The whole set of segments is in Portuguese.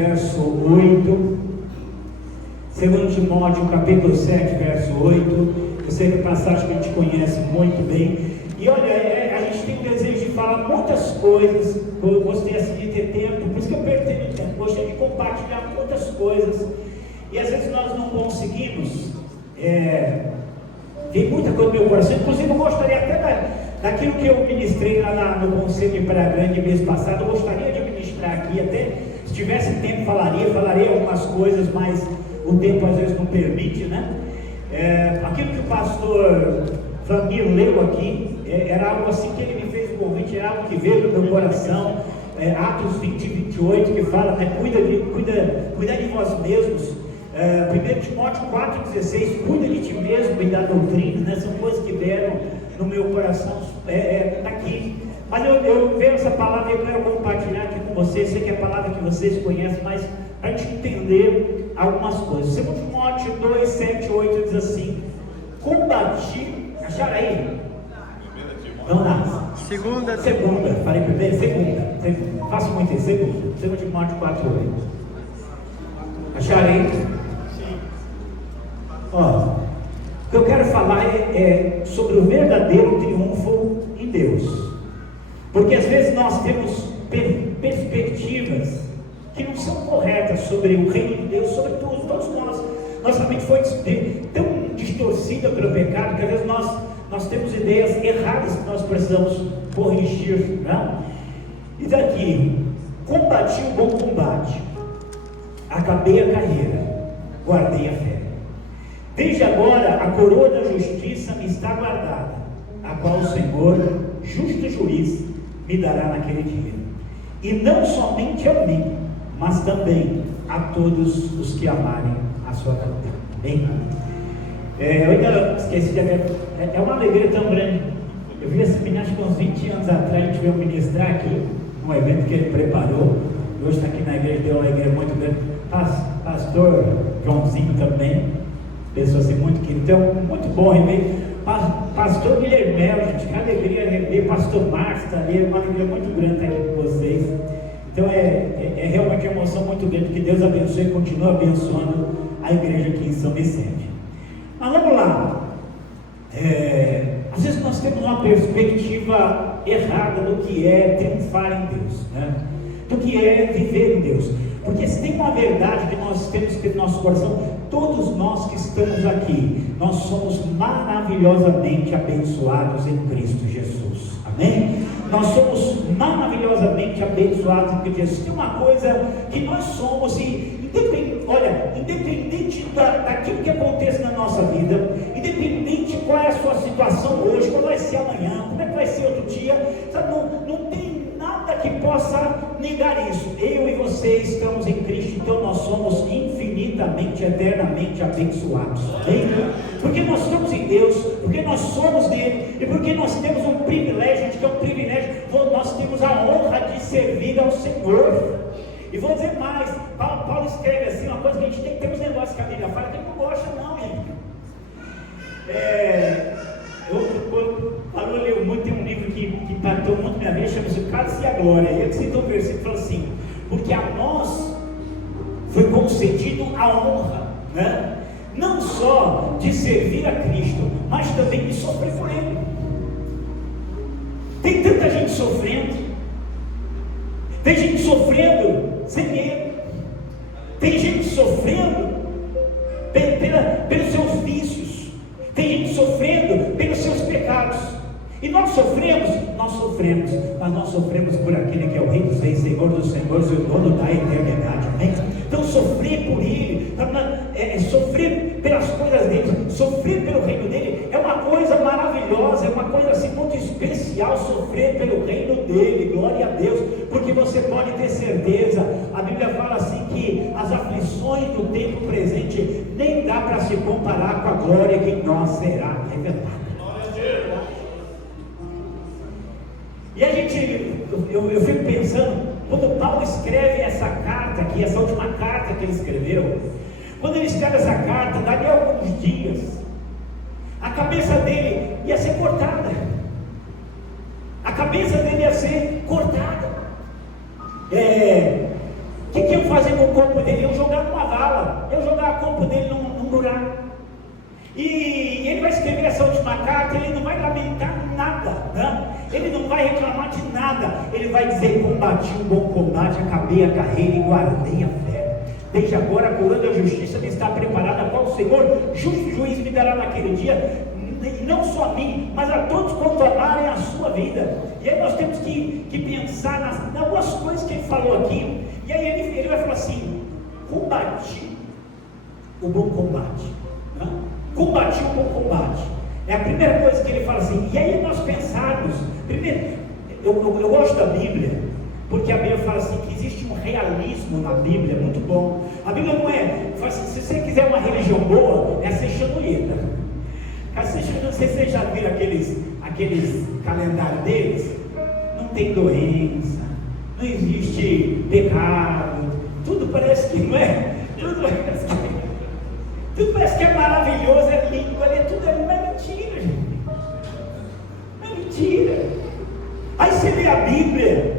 verso 8. 2 Timóteo, capítulo 7, verso 8. Eu sei que é passagem que a gente conhece muito bem. E olha, a gente tem o desejo de falar muitas coisas. Eu gostei assim de ter tempo, por isso que eu perdi muito tempo. Gostei de compartilhar muitas coisas. E às vezes nós não conseguimos. Tem muita coisa no meu coração. Inclusive, eu gostaria até daquilo que eu ministrei lá no Conselho de Praia Grande mês passado. Eu gostaria de ministrar aqui. Até se tivesse tempo, falaria algumas coisas, mas o tempo às vezes não permite, né? Aquilo que o pastor Flamir leu aqui era algo assim que ele me fez o convite, era algo que veio do meu coração. Atos 20 e 28 que fala, né, cuida de vós mesmos. 1 Timóteo 4,16, cuida de ti mesmo e da doutrina, né? São coisas que vieram no meu coração daqui. Mas eu vejo essa palavra e eu quero compartilhar aqui com vocês. Sei que é a palavra que vocês conhecem, mas para a gente entender algumas coisas. 2 Timóteo 2, 7, 8 diz assim: combati, acharam aí? Não dá. Segunda, falei primeiro, segunda. Faço muito isso, segunda. 2 Timóteo 4, 8. Acharam aí? Ó, o que eu quero falar é sobre o verdadeiro triunfo em Deus. Porque às vezes nós temos perspectivas que não são corretas sobre o reino de Deus, sobre tudo. Todos nós, nossa mente foi tão distorcida pelo pecado que às vezes nós temos ideias erradas que nós precisamos corrigir, né? E daqui, combati o bom combate, acabei a carreira, guardei a fé. Desde agora a coroa da justiça me está guardada, a qual o Senhor, justo juiz, me dará naquele dia. E não somente a mim, mas também a todos os que amarem a sua volta. Amém? Eu ainda esqueci de é uma alegria tão grande. Eu vi esse menino acho que uns 20 anos atrás, a gente veio ministrar aqui, num evento que ele preparou. E hoje está aqui na igreja, deu uma alegria muito grande. Pastor Joãozinho também, pessoa assim muito querida. Então, muito bom rever. Pastor Guilhermel, gente, que alegria rever. Pastor Marcos está ali, é uma alegria muito grande estar aqui com vocês. Então é realmente uma emoção muito grande. Que Deus abençoe e continue abençoando a igreja aqui em São Vicente. Mas vamos lá. Às vezes nós temos uma perspectiva errada do que é triunfar em Deus, né? Do que é viver em Deus. Porque se tem uma verdade que nós temos que ter no nosso coração, todos nós que estamos aqui, nós somos maravilhosamente abençoados em Cristo Jesus. Amém? Nós somos maravilhosamente abençoados em Cristo Jesus. Tem uma coisa que nós somos, e independente daquilo que aconteça na nossa vida, independente qual é a sua situação hoje, qual vai ser amanhã, como é que vai ser outro dia, sabe, não tem nada que possa negar isso. Eu e você estamos em Cristo, então nós somos infinitamente, eternamente abençoados. Amém? Porque nós estamos em Deus, porque nós somos dele, e porque nós temos um privilégio, gente, que é um privilégio, nós temos a honra de servir ao Senhor. E vou dizer mais, Paulo escreve assim, uma coisa que a gente tem que ter uns negócios que a Bíblia fala, que não gosta não, gente. Eu leio muito, tem um livro que impactou muito minha vida, chama-se O Cálice e a Glória. E ele cita um versículo que fala assim: porque a nós foi concedido a honra, né? Não só de servir a Cristo, mas também de sofrer por Ele. Tem tanta gente sofrendo, tem gente sofrendo sem Ele, tem gente sofrendo pelos seus vícios, tem gente sofrendo pelos seus pecados. E nós sofremos, mas nós sofremos por aquele que é o Rei dos Reis, Senhor dos Senhores e o dono da eternidade. Amém? Então sofrer por Ele, sofrer pelas coisas dele, sofrer pelo reino dele, é uma coisa maravilhosa, é uma coisa assim muito especial. Sofrer pelo reino dele, glória a Deus, porque você pode ter certeza, a Bíblia fala assim que as aflições do tempo presente nem dá para se comparar com a glória que em nós será revelada. E a gente, eu fico pensando, quando Paulo escreve essa carta aqui, essa última carta que ele escreveu, quando ele escreve essa carta, dali a alguns dias, a cabeça dele ia ser cortada. A cabeça dele ia ser cortada. O que iam fazer com o corpo dele? Eu jogar numa vala, eu jogar o corpo dele num buraco. E ele vai escrever essa última carta, ele não vai lamentar nada, né? Ele não vai reclamar de nada, ele vai dizer: combati um bom combate, acabei a carreira e guardei a fé. Desde agora a coroa da justiça me está preparada, a qual o Senhor, justo juiz, me dará naquele dia, e não só a mim, mas a todos quanto amarem a sua vida. E aí nós temos que pensar nas algumas coisas que ele falou aqui. E aí ele vai falar assim: combati o bom combate, né? Combati o bom combate, é a primeira coisa que ele fala assim. E aí nós pensarmos, primeiro, eu gosto da Bíblia, porque a Bíblia fala assim, que existe um realismo na Bíblia muito bom. A Bíblia não é, fala assim, se você quiser uma religião boa, é ser xanoeta. Não sei se vocês já viram aqueles calendários deles. Não tem doença, não existe pecado, tudo parece que não é, tudo parece que é maravilhoso, é lindo, tudo é mentira, gente. É mentira. Aí você lê a Bíblia,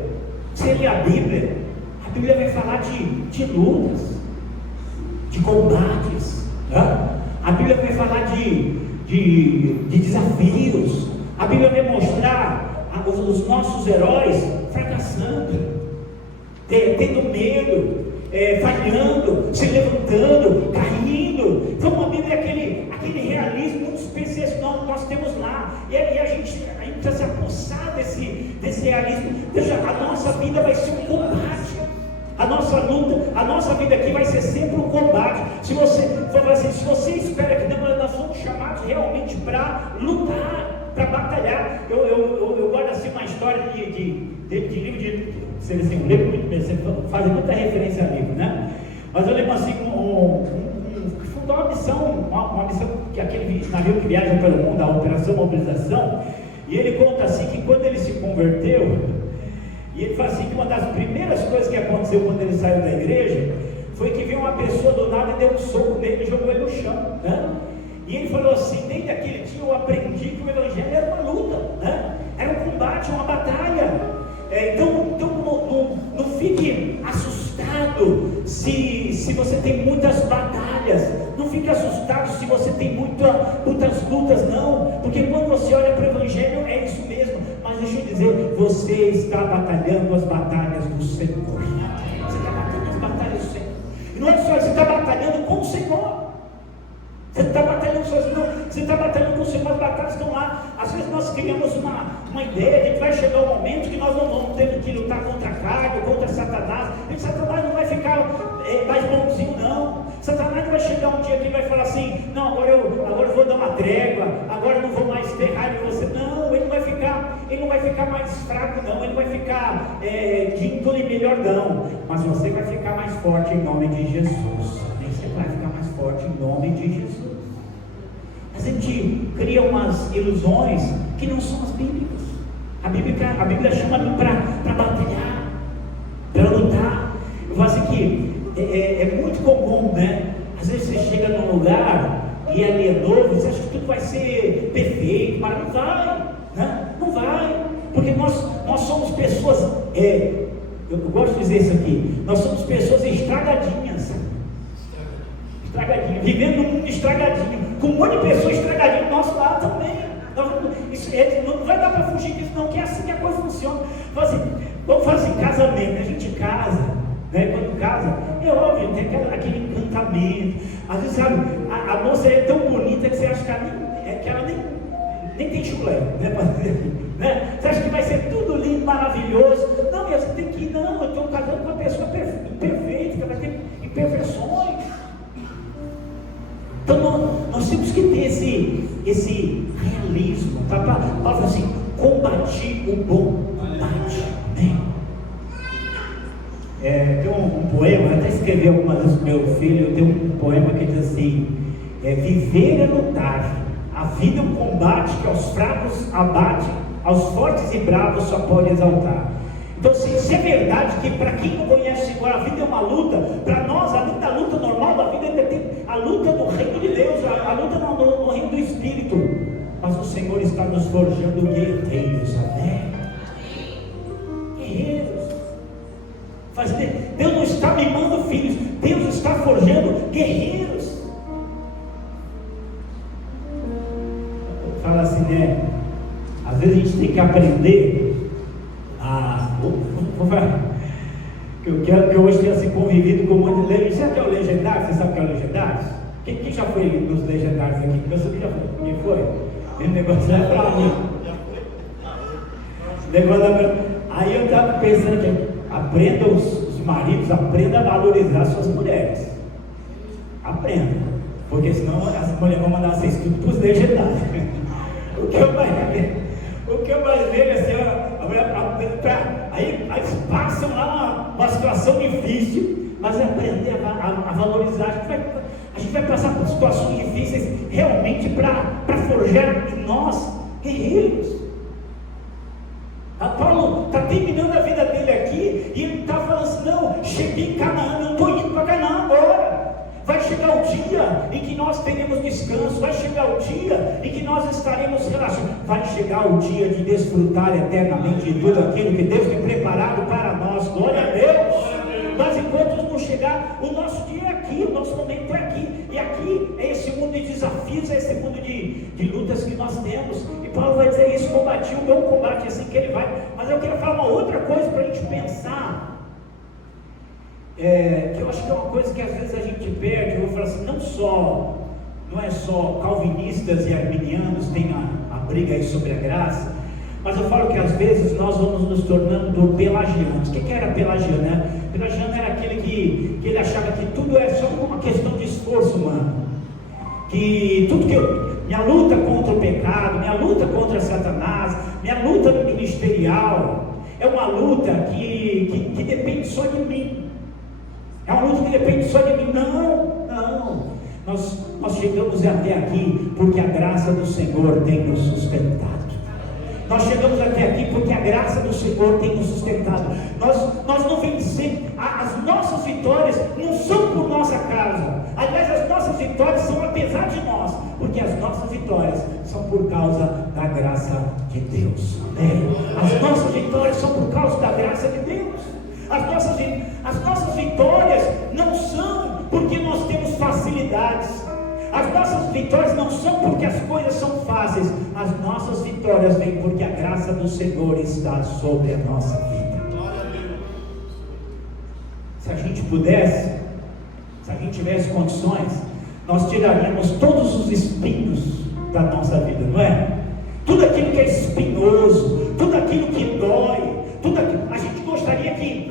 a Bíblia vai falar de lutas, de combates, né? A Bíblia vai falar de desafios. A Bíblia vai mostrar os nossos heróis fracassando, tendo medo, falhando, se levantando, caindo. Então a Bíblia é aquele realismo muito específico que nós temos lá. E a gente precisa se apossar desse realismo. Veja, a nossa vida vai ser um combate. A nossa luta, a nossa vida aqui vai ser sempre um combate. Se você espera que nós somos chamados realmente para lutar, para batalhar. Eu guardo assim uma história de livro de. Vocês assim, lembram muito bem, você faz muita referência a livro, né? Mas eu lembro assim, fundou uma missão que aquele navio que viaja pelo mundo, a Operação Mobilização, e ele conta assim que quando ele se converteu, e ele fala assim que uma das primeiras coisas que aconteceu quando ele saiu da igreja, foi que veio uma pessoa do nada e deu um soco nele e jogou ele no chão, né? E ele falou assim: desde aquele dia eu aprendi que o evangelho era uma luta, né? Era um combate, uma batalha. Então não fique assustado se você tem muitas batalhas. Não fique assustado se você tem muitas lutas, não. Porque quando você olha para o evangelho, é isso mesmo. Mas deixa eu dizer, você está batalhando as batalhas do Senhor. Você está batalhando as batalhas do Senhor. E não é só, você está batalhando com o Senhor. Você está batalhando sozinho, não. Você está batalhando com o Senhor, as batalhas estão lá. Às vezes nós criamos uma ideia de que vai chegar um momento que nós não vamos ter que lutar contra a carne, contra Satanás. E Satanás não vai ficar mais bonzinho, não. Satanás vai chegar um dia que ele vai falar assim: não, agora eu vou dar uma trégua, agora eu não vou mais ter raiva de você. Não, ele não vai ficar mais fraco, não. Ele vai ficar de índole melhor, não. Mas você vai ficar mais forte em nome de Jesus. Você vai ficar mais forte em nome de Jesus. A gente cria umas ilusões que não são as bíblicas. A Bíblia chama para batalhar, para lutar. Eu falo assim que é muito comum, né? Às vezes você chega num lugar e ali é novo, você acha que tudo vai ser perfeito, mas não vai, né? Não vai, porque nós somos pessoas, eu gosto de dizer isso aqui, nós somos pessoas estragadinhas, vivendo num mundo estragadinho, com um monte de pessoas estragadinhas do nosso lado também. Não vai dar para fugir disso, não, que é assim que a coisa funciona. Vamos fazer assim, casamento, a gente casa, né? Quando casa, é óbvio, tem aquele encantamento. Às vezes, sabe, a moça é tão bonita que você acha que ela nem tem chulé, né? Você acha que vai ser tudo lindo, maravilhoso? Não, e você tem que ir, não, eu estou casando com uma pessoa perfeita, que vai ter imperfeições. Então nós temos que ter esse realismo. Paulo fala assim: combati o bom combate. Tem um poema, eu até escrevi algumas vezes com meu filho. Eu tenho um poema que diz assim: viver é lutar, a vida é um combate que aos fracos abate, aos fortes e bravos só pode exaltar. Então, se é verdade que para quem não conhece o Senhor a vida é uma luta, para nós além da luta normal da vida ainda tem a luta do reino de Deus, a luta no reino do Espírito. Mas o Senhor está nos forjando guerreiros, amém? Guerreiros. Deus não está me mandando aprender a... que hoje tenha se convivido com muito legendário. Sabe o que é o legendário? Você sabe o que é o legendário? Quem já foi nos legendários aqui? Eu sabia, já foi. Quem foi? Esse negócio é pra mim. Aí eu estava pensando que aprenda os maridos, aprenda a valorizar suas mulheres. Aprenda. Porque senão as mulheres vão mandar vocês tudo para os legendários. O que eu mais vejo é assim, aí passam lá uma situação difícil, mas é aprender a valorizar. A gente vai passar por situações difíceis realmente para forjar em nós guerreiros. Paulo está terminando a vida dele aqui e ele está falando assim: não, cheguei em Canaã, não estou indo para Canaã agora. Vai chegar o dia em que nós teremos descanso, vai chegar o dia em que nós estaremos relacionados, vai chegar o dia de desfrutar eternamente de tudo aquilo que Deus tem preparado para nós. Glória a Deus! Mas enquanto não chegar, o nosso dia é aqui, o nosso momento é aqui, e aqui é esse mundo de desafios, é esse mundo de lutas que nós temos. E Paulo vai dizer isso: combati o meu combate, assim que ele vai. Mas eu quero falar uma outra coisa para a gente pensar. Que eu acho que é uma coisa que às vezes a gente perde. Eu vou falar assim, não é só calvinistas e arminianos têm a briga aí sobre a graça, mas eu falo que às vezes nós vamos nos tornando pelagianos. O que era pelagiano? Né? Pelagiano era aquele que ele achava que tudo é só uma questão de esforço humano, que tudo minha luta contra o pecado, minha luta contra Satanás, minha luta ministerial é uma luta que depende só de mim. É uma luta que depende só de mim. Não. Nós chegamos até aqui porque a graça do Senhor tem nos sustentado. Nós chegamos até aqui porque a graça do Senhor tem nos sustentado. Nós não vencemos. As nossas vitórias não são por nossa causa. Aliás, as nossas vitórias são apesar de nós, porque as nossas vitórias são por causa da graça de Deus. Amém? As nossas vitórias são por causa da graça de Deus. As nossas vitórias não são porque nós temos facilidades. As nossas vitórias não são porque as coisas são fáceis. As nossas vitórias vêm porque a graça do Senhor está sobre a nossa vida. Se a gente pudesse, se a gente tivesse condições, nós tiraríamos todos os espinhos da nossa vida, não é? Tudo aquilo que é espinhoso, tudo aquilo que dói, a gente gostaria que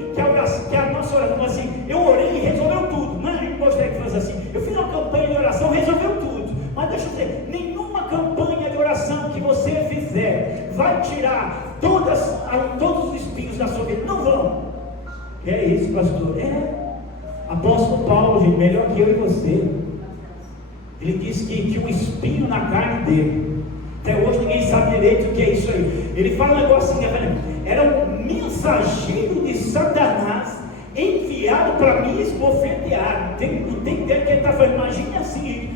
a nossa oração assim, eu orei e resolveu tudo. Não, a gente gostaria que fosse assim, eu fiz uma campanha de oração, resolveu tudo. Mas deixa eu dizer, nenhuma campanha de oração que você fizer vai tirar todos os espinhos da sua vida. Não vão. Que é isso, pastor? Apóstolo Paulo, gente, melhor que eu e você. Ele disse que tinha um espinho na carne dele. Até hoje ninguém sabe direito o que é isso aí. Ele fala um negócio assim, era um mensageiro de Satanás enviado para me esbofetear. Não tem ideia que ele está falando. Imagina assim,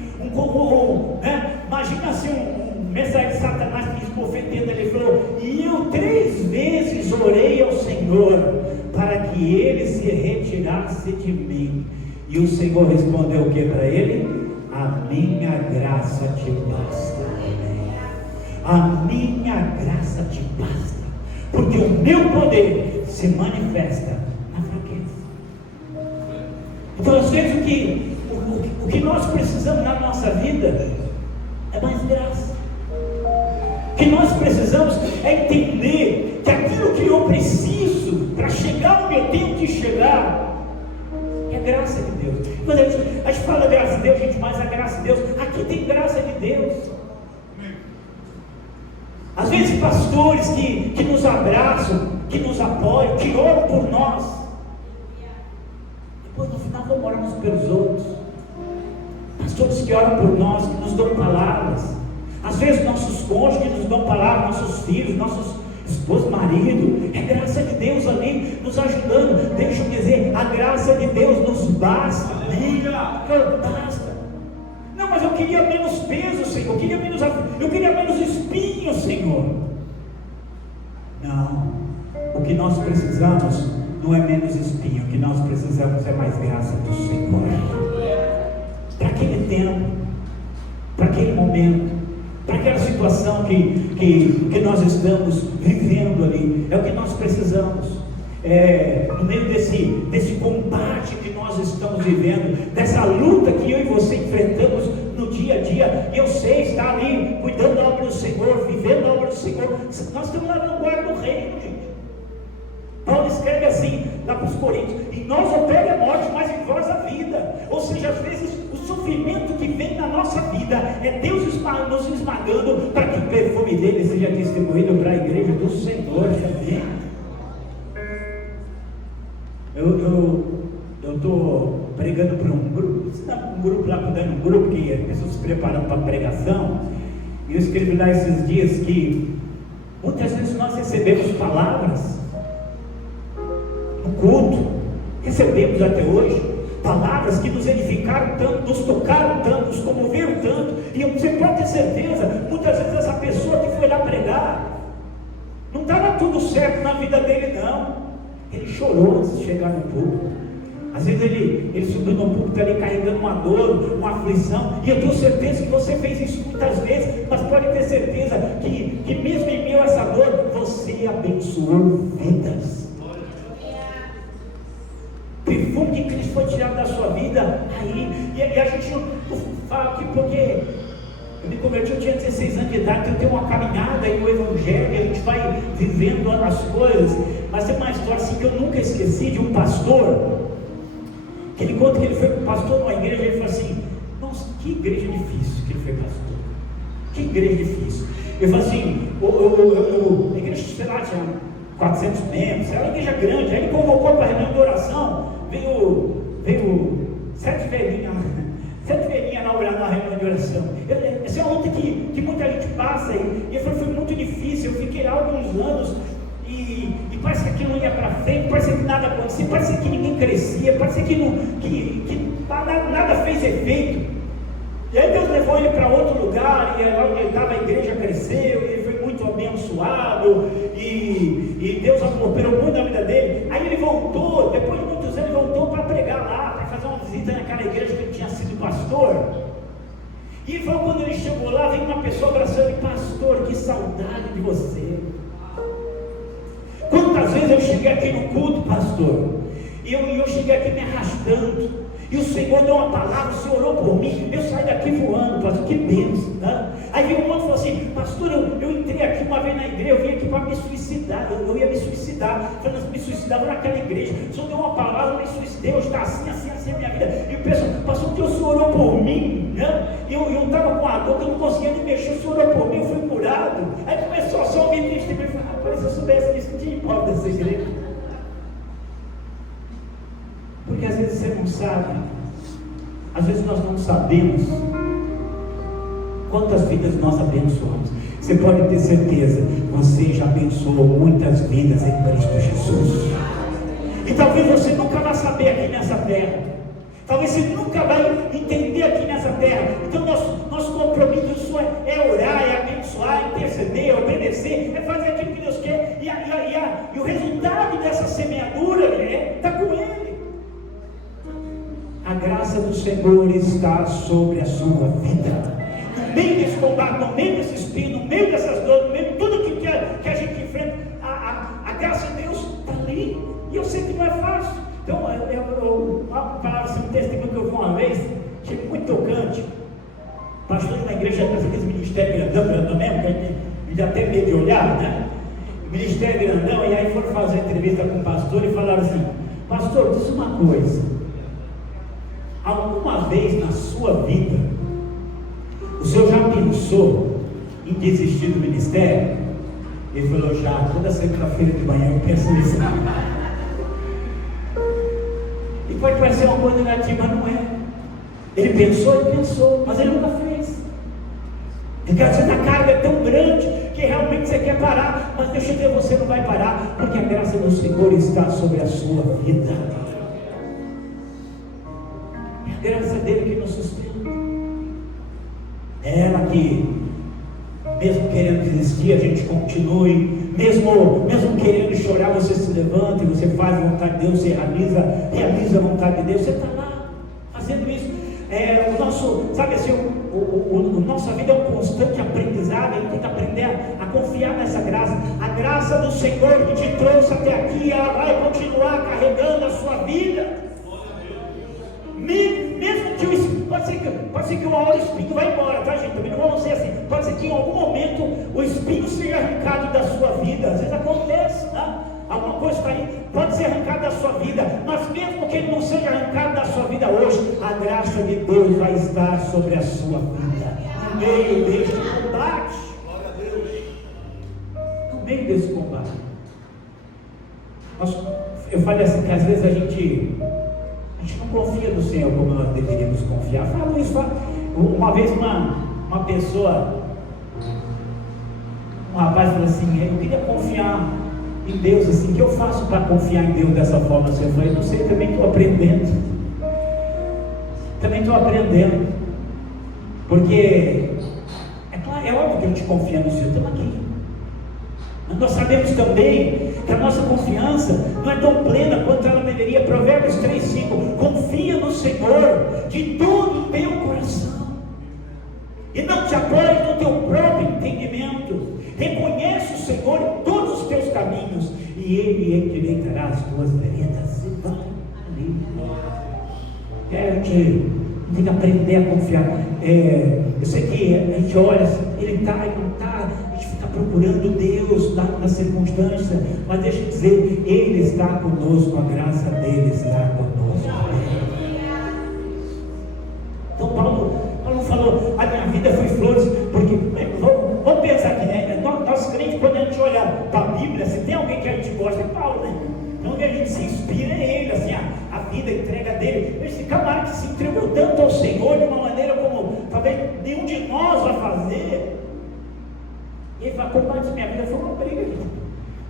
imagina assim um mensageiro de Satanás me esbofeteando. Ele falou: e eu 3 vezes orei ao Senhor para que ele se retirasse de mim. E o Senhor respondeu o que para ele? A minha graça te basta. A minha graça te basta, porque o meu poder se manifesta na fraqueza. Então às vezes o que nós precisamos na nossa vida é mais graça. O que nós precisamos é entender que aquilo que eu preciso para chegar onde eu tenho que chegar é a graça de Deus. Quando a gente fala da graça de Deus, gente, mas a graça de Deus, aqui tem graça de Deus. Às vezes pastores que nos abraçam, que nos apoiam, que oram por nós, depois no final vão orar uns pelos outros. Pastores que oram por nós, que nos dão palavras. Às vezes nossos cônjuges nos dão palavras, nossos filhos, nossos esposos, marido. É graça de Deus ali nos ajudando. Deixa eu dizer, a graça de Deus nos basta. Basta. Não, mas eu queria menos peso, Senhor. Eu queria menos espinho, Senhor. Não. O que nós precisamos não é menos espinho. O que nós precisamos é mais graça do Senhor. Para aquele tempo, para aquele momento, para aquela situação situação que nós estamos vivendo ali. É o que nós precisamos. No meio desse combate que nós estamos vivendo, dessa luta que eu e você enfrentamos no dia a dia, e eu sei, está ali cuidando da obra do Senhor, vivendo a obra do Senhor, nós estamos na vanguarda do reino, gente. Paulo escreve assim, lá para os Coríntios: em nós opera a morte, mas em vós a vida. Ou seja, às vezes o sofrimento que vem na nossa vida é Deus nos esmagando para que o perfume dele seja distribuído para a igreja do Senhor. Amém? Eu estou pregando para um grupo lá, cuidando um grupo que as pessoas se preparam para a pregação, e eu escrevi lá esses dias que muitas vezes nós recebemos palavras no culto, recebemos até hoje palavras que nos edificaram tanto, nos tocaram tanto, nos comoveram tanto, e você pode ter certeza, muitas vezes essa pessoa que foi lá pregar, não estava tudo certo na vida dele não, ele chorou antes de chegar no púlpito. Às vezes ele subiu no púlpito ali carregando uma dor, uma aflição, e eu tenho certeza que você fez isso muitas vezes, mas pode ter certeza que mesmo em meio a essa dor, você abençoou vidas. O perfume de Cristo foi tirado da sua vida aí, e a gente não fala aqui porque eu me converti, eu tinha 16 anos de idade, então eu tenho uma caminhada aí no Evangelho, a gente vai vivendo as coisas, mas tem uma história assim que eu nunca esqueci, de um pastor, que ele conta que ele foi pastor numa igreja, e ele falou assim: nossa, que igreja difícil que ele foi pastor, que igreja difícil. Eu falei assim, a igreja, sei lá, tinha 400 membros, era uma igreja grande, aí ele convocou para a reunião de oração, veio 7 velhinhas na reunião de oração. Essa é uma luta que muita gente passa, e ele falou: foi muito difícil, eu fiquei lá alguns anos, e parece que aquilo não ia para frente, parece que nada acontecia, parece que ninguém crescia, parece que nada fez efeito. E aí Deus levou ele para outro lugar, e lá onde ele estava a igreja cresceu, e ele foi muito abençoado, e Deus operou muito na vida dele. Aí ele voltou, depois de muitos anos, ele voltou para pregar lá, para fazer uma visita naquela igreja que ele tinha sido pastor. E ele falou, quando ele chegou lá, veio uma pessoa abraçando ele: pastor, que saudade de você. Quantas vezes eu cheguei aqui no culto, pastor, e eu cheguei aqui me arrastando, e o Senhor deu uma palavra, o Senhor orou por mim, eu saí daqui voando, pastor, que bênção, tá? Aí veio um outro e falou assim: pastor, eu entrei aqui uma vez na igreja, eu vim aqui para me suicidar, eu ia me suicidar, falando, me suicidava naquela igreja, o Senhor deu uma palavra, eu me suicidei, eu está assim a minha vida. E o pessoal: pastor, o Senhor orou por mim, né? Eu estava com a dor, que eu não conseguia nem mexer, o Senhor orou por mim, eu fui curado. Aí começou só a ouvir triste, e falei: rapaz, se eu soubesse disso, não tinha pobre dessa igreja. Porque às vezes você não sabe, às vezes nós não sabemos quantas vidas nós abençoamos. Você pode ter certeza, você já abençoou muitas vidas em Cristo Jesus. E talvez você nunca vai saber aqui nessa terra, talvez você nunca vai entender aqui nessa terra. Então nosso compromisso é orar, é abençoar, é interceder, é obedecer, é fazer aquilo que Deus quer, e o resultado dessa semeadura está com Ele. A graça do Senhor está sobre a sua vida. No meio desse combate, no meio desse espinho, no meio dessas dores, no meio de tudo que a gente enfrenta, a graça de Deus está ali. E eu sei que não é fácil. Então, uma palavra assim, um testemunho que eu vi uma vez, achei muito tocante. Pastor de uma igreja, aqueles ministérios grandão mesmo, que a gente já tem medo de olhar, né? Ministério grandão, e aí foram fazer entrevista com o pastor e falaram assim: pastor, diz uma coisa. Alguma vez na sua vida, o senhor já pensou em desistir do ministério? Ele falou: já, toda segunda-feira de manhã eu penso nisso. E pode parecer uma coisa negativa, mas não é. Ele pensou, mas ele nunca fez. Porque às vezes a carga é tão grande que realmente você quer parar, mas deixa eu dizer, você não vai parar, porque a graça do Senhor está sobre a sua vida. É a graça dele que nos sustenta. É ela que, mesmo querendo desistir, a gente continue. Mesmo querendo chorar, você se levanta e você faz a vontade de Deus, você realiza a vontade de Deus. Você está lá fazendo isso. Nossa vida é um constante aprendizado. sabe, a gente tem que aprender a confiar nessa graça. A graça do Senhor que te trouxe até aqui, ela vai continuar carregando a sua vida. Mesmo que pode ser que uma hora o espinho vai embora, tá, gente? Também não vamos ser assim. Pode ser que em algum momento o espinho seja arrancado da sua vida. Às vezes acontece, tá? Alguma coisa está aí, pode ser arrancado da sua vida, mas mesmo que ele não seja arrancado da sua vida hoje, a graça de Deus vai estar sobre a sua vida, no meio deste combate. No meio desse combate. Eu falei assim, que às vezes a gente não confia no Senhor como nós deveríamos confiar. Falo isso, uma vez uma pessoa, um rapaz falou assim, eu queria confiar em Deus, assim, o que eu faço para confiar em Deus dessa forma? Assim, eu falei, não sei, também estou aprendendo, porque é claro, é óbvio que a gente confia no Senhor, estamos aqui, mas nós sabemos também que a nossa confiança não é tão plena quanto ela deveria. Provérbios 3:5, confia no Senhor de todo o teu coração, e não te apoies no teu próprio entendimento. Reconhece o Senhor em todos os teus caminhos, e Ele endireitará as tuas veredas. E vai ali. A gente tem que aprender a confiar. Eu sei que a gente olha, ele está, ele não está, a gente fica procurando Deus na circunstância, mas deixa eu dizer, Ele está conosco, a graça dele está conosco. Então Paulo falou, a minha vida foi flores, porque vamos pensar aqui, né? Nós crentes, quando a gente olha para a Bíblia, se tem alguém que a gente gosta, é Paulo, né? Onde a gente se inspira é ele, assim, a vida, a entrega dele. Esse camarada que se entregou tanto ao Senhor de uma maneira como talvez nenhum de nós vai fazer. E ele fala, combate, minha vida foi uma briga, gente.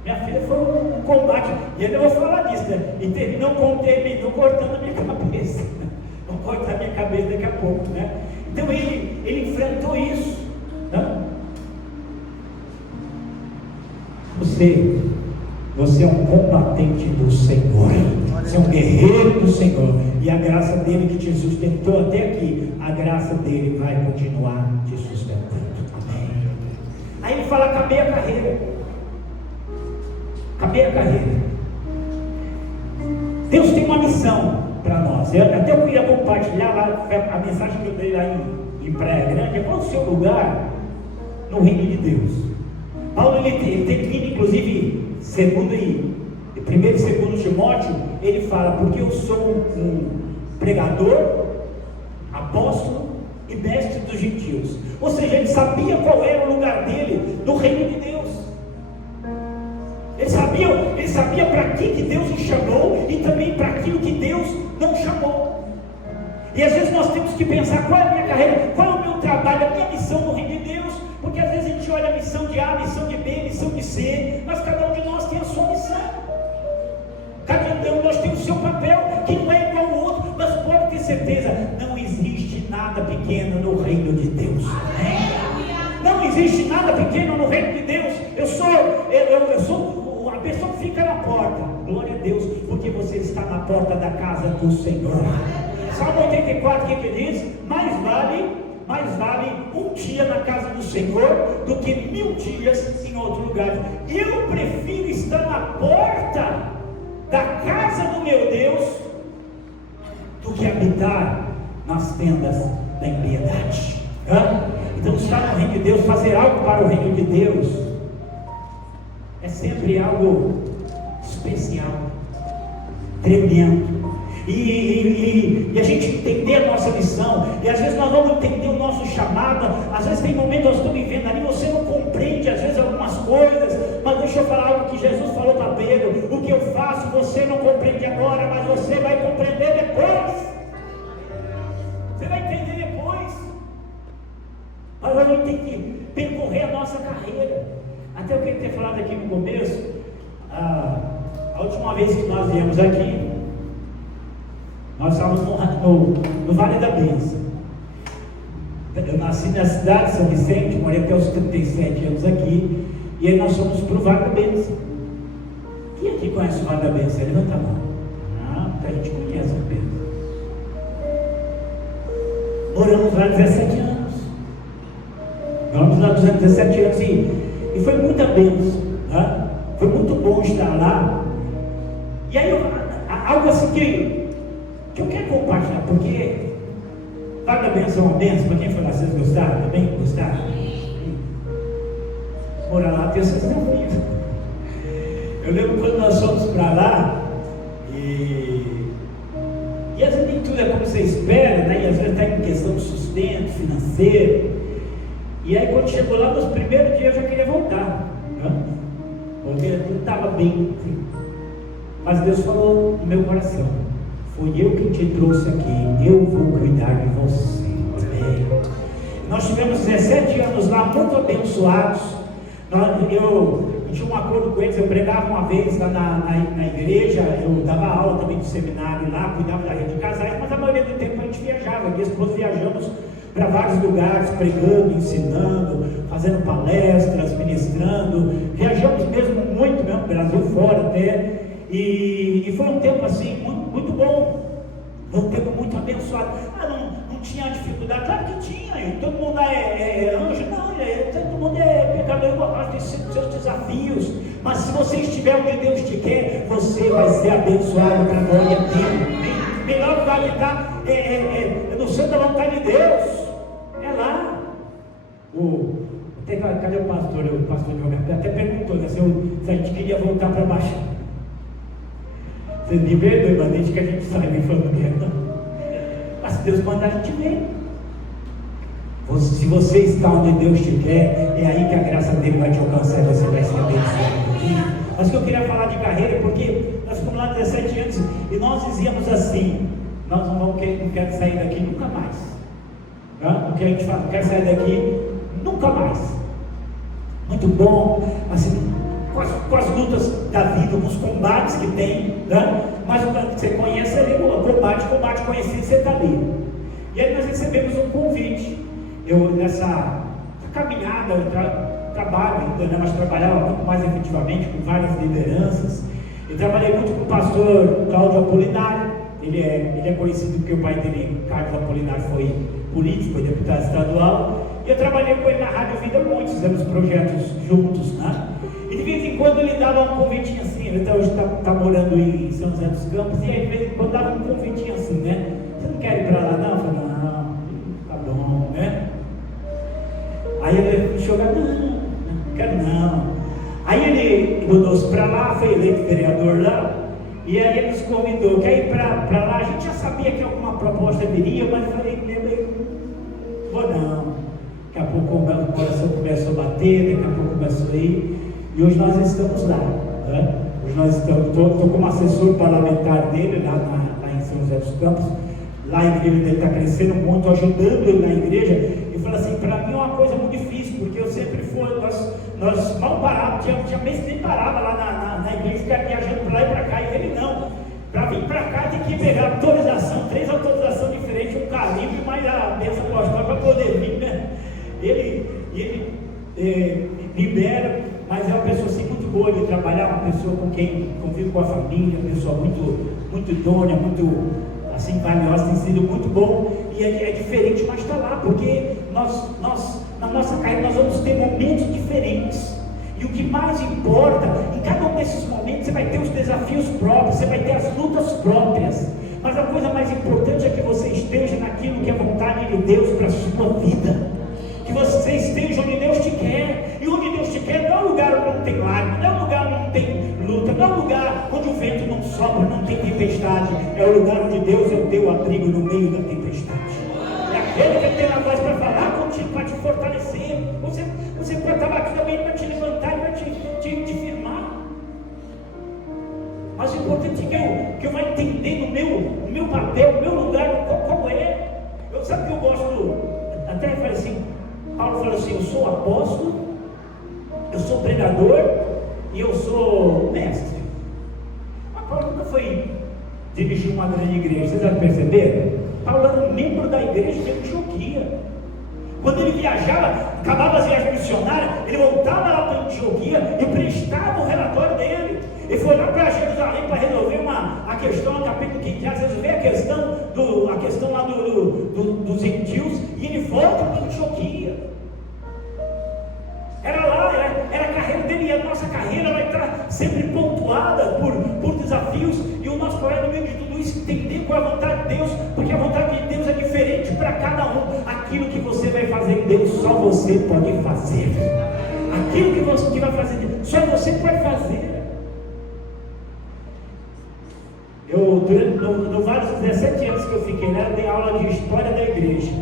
Minha vida foi um combate. E ainda vou falar disso, né? E terminou cortando a minha cabeça. Vou cortar a minha cabeça daqui a pouco, né? Então ele enfrentou isso, né? Você é um combatente do Senhor, você é um guerreiro do Senhor, e a graça dele que te sustentou até aqui, a graça dele vai continuar te sustentando. Amém. Aí ele fala, acabei a carreira. Deus tem uma missão para nós. Eu queria compartilhar lá a mensagem que eu dei lá em Praia Grande. Qual o seu lugar no reino de Deus? Paulo ele termina, inclusive, 1 e 2 Timóteo, ele fala, porque eu sou um pregador, apóstolo e mestre dos gentios. Ou seja, ele sabia qual era o lugar dele no reino de Deus. Ele sabia para que Deus o chamou e também para aquilo que Deus não chamou. E às vezes nós temos que pensar, qual é a minha carreira, qual é o meu trabalho, a minha missão no reino de Deus. Porque às vezes a gente olha a missão de A, a missão de B, a missão de C, mas cada um de nós tem a sua missão. Cada um de nós tem o seu papel, que não é igual ao outro, mas pode ter certeza, não existe nada pequeno no reino de Deus. Não existe nada pequeno no reino de Deus. Eu sou a pessoa que fica na porta. Glória a Deus, porque você está na porta da casa do Senhor. Salmo 84, o que diz? Mais vale um dia na casa do Senhor do que 1000 dias em outro lugar. Eu prefiro estar na porta da casa do meu Deus do que habitar nas tendas da impiedade. Então estar no reino de Deus, fazer algo para o reino de Deus, é sempre algo especial, tremendo. E a gente entender a nossa missão, e às vezes nós vamos entender o nosso chamado. Às vezes tem momentos que nós estamos vivendo ali, você não compreende às vezes algumas coisas, mas deixa eu falar algo que Jesus falou para Pedro: o que eu faço você não compreende agora, mas você vai compreender depois. Você vai entender depois. Mas a gente tem que percorrer a nossa carreira. Até eu queria ter falado aqui no começo, a última vez que nós viemos aqui, nós estávamos no Vale da Bênção. Eu nasci na cidade de São Vicente, morei até os 37 anos aqui, e aí nós fomos para o Vale da Bênção. Quem aqui conhece o Vale da Bênção? Levanta a mão. Muita gente conhece a Bênção. Moramos lá 17 anos. Moramos lá dos anos 17 anos e foi muita bênção, né? Foi muito bom estar lá. E aí, algo assim que eu quero compartilhar, porque cada bênção é uma bênção. Para quem foi lá, vocês gostaram? Também gostaram? Morar lá tem seus desafios. Eu lembro quando nós fomos para lá, e às vezes nem tudo é como você espera, né? E às vezes está em questão de sustento financeiro. E aí quando chegou lá, nos primeiros dias eu já queria voltar, né? Porque não estava bem, assim. Mas Deus falou no meu coração: foi eu que te trouxe aqui, eu vou cuidar de você. Amém. Nós tivemos 17 anos lá, muito abençoados. Eu tinha um acordo com eles, eu pregava uma vez lá na igreja, eu dava aula também do seminário lá, cuidava da rede de casais, mas a maioria do tempo a gente viajava. Minha esposa viajamos para vários lugares, pregando, ensinando, fazendo palestras, ministrando. Viajamos mesmo muito, mesmo, Brasil fora até. E foi um tempo assim, muito, muito bom. Foi um tempo muito abençoado. Não tinha dificuldade? Claro que tinha. Todo mundo é anjo? Não, todo mundo é pecador igual. Tem seus desafios. Mas se você estiver onde Deus te quer, você vai ser abençoado para a glória dele. Melhor lugar de estar é no centro da vontade de Deus. É lá. Cadê o pastor? O pastor até perguntou, né, se a gente queria voltar para baixo. Vocês me perdoem, mas desde que a gente sai nem falando merda. Mas se Deus mandar, a gente vem. Se você está onde Deus te quer, é aí que a graça dele vai te alcançar e você vai ser abençoado. Mas que eu queria falar de carreira, porque nós ficamos lá 17 anos e nós dizíamos assim: nós não quero sair daqui nunca mais. O que a gente fala? Não quero sair daqui nunca mais. Muito bom, assim, com as lutas da vida, com os combates que tem, né? Mas o que você conhece ali, o combate conhecido, você está ali. E aí nós recebemos um convite. Eu, nessa caminhada, eu trabalho, né? Mas trabalhava muito mais efetivamente com várias lideranças. Eu trabalhei muito com o pastor Cláudio Apolinário. Ele é conhecido porque o pai dele, Carlos Apolinário, foi político, foi deputado estadual. E eu trabalhei com ele na Rádio Vida muito, fizemos projetos juntos, né? E de vez em quando ele dava um convitinho assim. Ele até hoje está morando em São José dos Campos. E aí de vez em quando dava um convitinho assim, né? Você não quer ir para lá não? Eu falei: não, tá bom, né? Aí ele chegou: não quero não. Aí ele mudou-se para lá, foi eleito vereador lá. E aí ele nos convidou, quer ir para lá. A gente já sabia que alguma proposta viria, mas eu falei: vou não. Daqui a pouco o coração começou a bater, daqui a pouco começou a ir. E hoje nós estamos lá, né? Hoje nós estou como assessor parlamentar dele lá em São José dos Campos. Lá a igreja dele está crescendo muito, ajudando ele na igreja. E falou assim: para mim é uma coisa muito difícil, porque eu sempre fui, nós mal parávamos, tinha mês que nem parava lá na igreja, ficava viajando para lá e para cá, e ele não. Para vir para cá tem que pegar autorização, 3 autorizações diferentes, um carimbo e mais a bênção apostólica para poder vir, né? Ele libera, mas é uma pessoa assim muito boa de trabalhar, uma pessoa com quem convive com a família, uma pessoa muito, muito idônea, muito assim, valiosa, tem sido muito bom. E é diferente, mas está lá, porque nós, na nossa carreira, nós vamos ter momentos diferentes. E o que mais importa, em cada um desses momentos, você vai ter os desafios próprios, você vai ter as lutas próprias. Mas a coisa mais importante é que você esteja naquilo que é vontade de Deus para a sua vida. Que você esteja onde Deus te quer. E onde Deus te quer não é um lugar onde não tem lágrimas, não é um lugar onde não tem luta, não é um lugar onde o vento não sopra, não tem tempestade. É o lugar onde Deus é o teu abrigo no meio da tempestade. É aquele que tem a voz para falar contigo, para te fortalecer. Você pode estar batido também para te levantar e para te firmar. Mas o importante é que eu vá entender o meu papel, o meu lugar, como é. Sabe que eu gosto, até falei assim, Paulo falou assim: eu sou apóstolo, eu sou pregador e eu sou mestre. Mas Paulo nunca foi dirigir uma grande igreja. Vocês já perceberam? Paulo era um membro da igreja de Antioquia. Quando ele viajava, acabava as viagens missionárias, ele voltava lá para Antioquia e prestava o relatório dele. Ele foi lá para Jerusalém para resolver a questão no capítulo 15, resolver a questão lá dos gentios, e ele volta para Antioquia. difícil entender qual é a vontade de Deus, porque a vontade de Deus é diferente para cada um. Aquilo que você vai fazer em Deus, só você pode fazer. Aquilo que você vai fazer, só você pode fazer. Eu, nos vários 17 anos que eu fiquei lá, eu dei aula de história da igreja.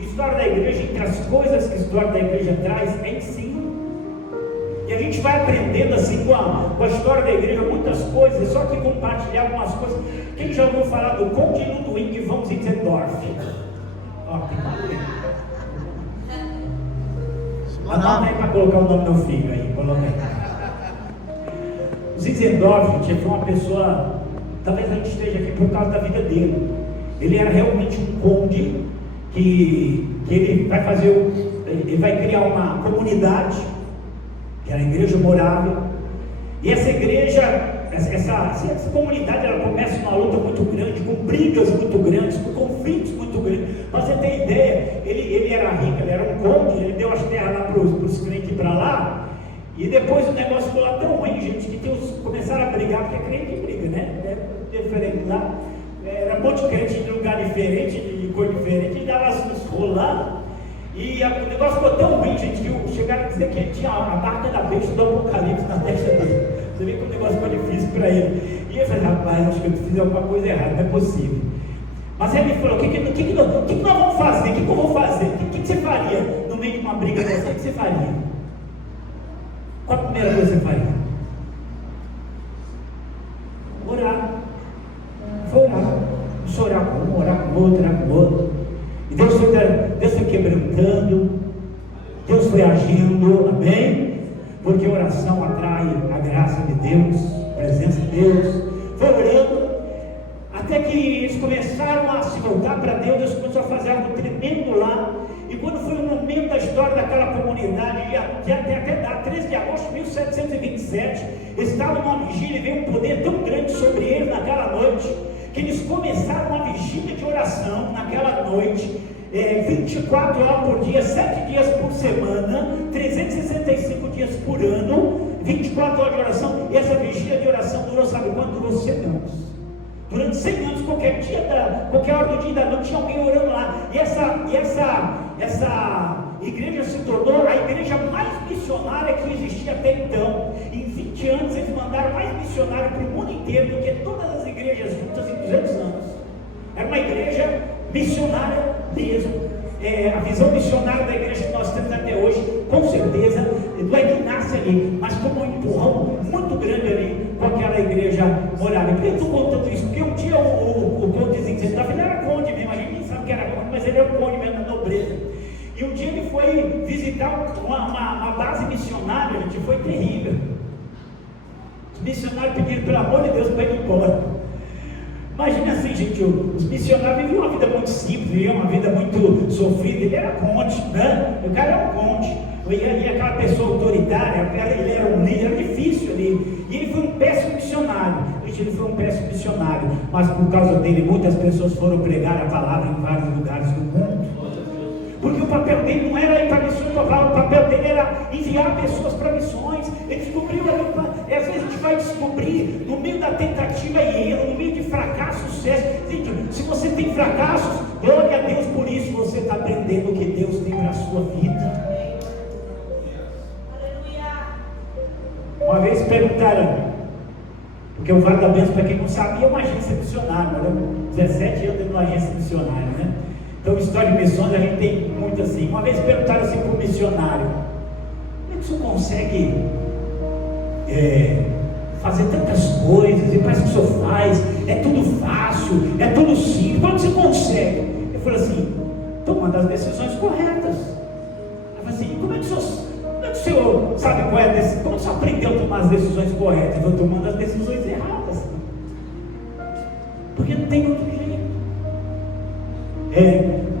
História da igreja, entre as coisas que a história da igreja traz, é ensino. E a gente vai aprendendo assim com a história da igreja muitas coisas, só que compartilhar algumas coisas. Quem já ouviu falar do Conde Ludwig von Zinzendorf? Ó, tem barulho. Anota aí para colocar o nome do meu filho aí, coloca aí. O Zinzendorf, gente, foi uma pessoa, talvez a gente esteja aqui por causa da vida dele. Ele era realmente um conde que ele vai criar uma comunidade, que era a igreja morável. E essa igreja, essa comunidade, ela começa uma luta muito grande, com brigas muito grandes, com conflitos muito grandes. Para você ter ideia, ele era rico, ele era um conde, ele deu as terras lá para os crentes para lá. E depois o negócio ficou lá tão ruim, gente, que começaram a brigar, porque crente briga, né? É diferente lá. Era um monte de crente de lugar diferente, de cor diferente, e dava uns rolar. E o negócio ficou tão ruim, gente, que chegaram a dizer que ele tinha a marca da besta do Apocalipse na testa dele. Você vê que o negócio ficou difícil para ele. E eu falei, rapaz, acho que eu fiz alguma coisa errada, não é possível. Mas aí ele falou, o que nós vamos fazer? O que eu vou fazer? O que você faria no meio de uma briga dessa? O que você faria? Qual a primeira coisa que você faria? Orar. Foi orar. Não orar com um, orar com outro, orar com outro. E Deus foi quebrantando, Deus foi agindo, amém? Porque a oração atrai a graça de Deus, a presença de Deus. Foi orando, até que eles começaram a se voltar para Deus. Deus começou a fazer algo tremendo lá. E quando foi o momento da história daquela comunidade, até 13 de agosto de 1727, eles estavam numa vigília e veio um poder tão grande sobre eles naquela noite, que eles começaram uma vigília de oração naquela noite, 24 horas por dia, 7 dias por semana, 365 dias por ano, 24 horas de oração. E essa vigília de oração durou, sabe quanto? Durou 100 anos. Durante 100 anos, qualquer hora do dia e da noite, tinha alguém orando lá. E essa igreja se tornou a igreja mais missionária que existia até então. Em 20 anos, eles mandaram mais missionários para o mundo inteiro do que todas as igrejas juntas em 200 anos. Era uma igreja missionária mesmo. A visão missionária da igreja que nós temos até hoje, com certeza, não é que nasce ali, mas como um empurrão muito grande ali com aquela igreja morável. Por que eu estou contando isso? Porque um dia o conde Zinzendorf, ele era conde mesmo, a gente nem sabe que era conde, mas ele era o conde mesmo da nobreza. E um dia ele foi visitar uma base missionária, gente, foi terrível. Os missionários pediram, pelo amor de Deus, para ir embora. Imagina assim, gente, os missionários viviam uma vida muito simples, viviam uma vida muito sofrida. Ele era conde, né? O cara era um conde. E aquela pessoa autoritária, ele era um líder, era difícil ali. E ele foi um péssimo missionário. Gente, ele foi um péssimo missionário. Mas por causa dele, muitas pessoas foram pregar a palavra em vários lugares do mundo. Porque o papel dele não era ir para missões, o papel dele era enviar pessoas para missões. Ele descobriu ali, e às vezes a gente vai descobrir no meio da tentativa e erro, no meio de fracasso, sucesso. Gente, se você tem fracassos, glória a Deus por isso, você está aprendendo o que Deus tem para a sua vida. Uma vez perguntaram, porque o Vale da Bênção, para quem não sabia, é uma agência missionária, olha, 17 anos numa agência missionária, né? Então, história de missões a gente tem muito assim. Uma vez perguntaram assim para o missionário: como é que o senhor consegue fazer tantas coisas? E parece que o senhor faz, é tudo fácil, é tudo simples. Como você consegue? Ele falou assim: tomando as decisões corretas. Eu falei assim: como é que o senhor sabe qual é a decisão? Como o senhor aprendeu a tomar as decisões corretas? Eu estou tomando as decisões erradas. Porque não tem outro jeito.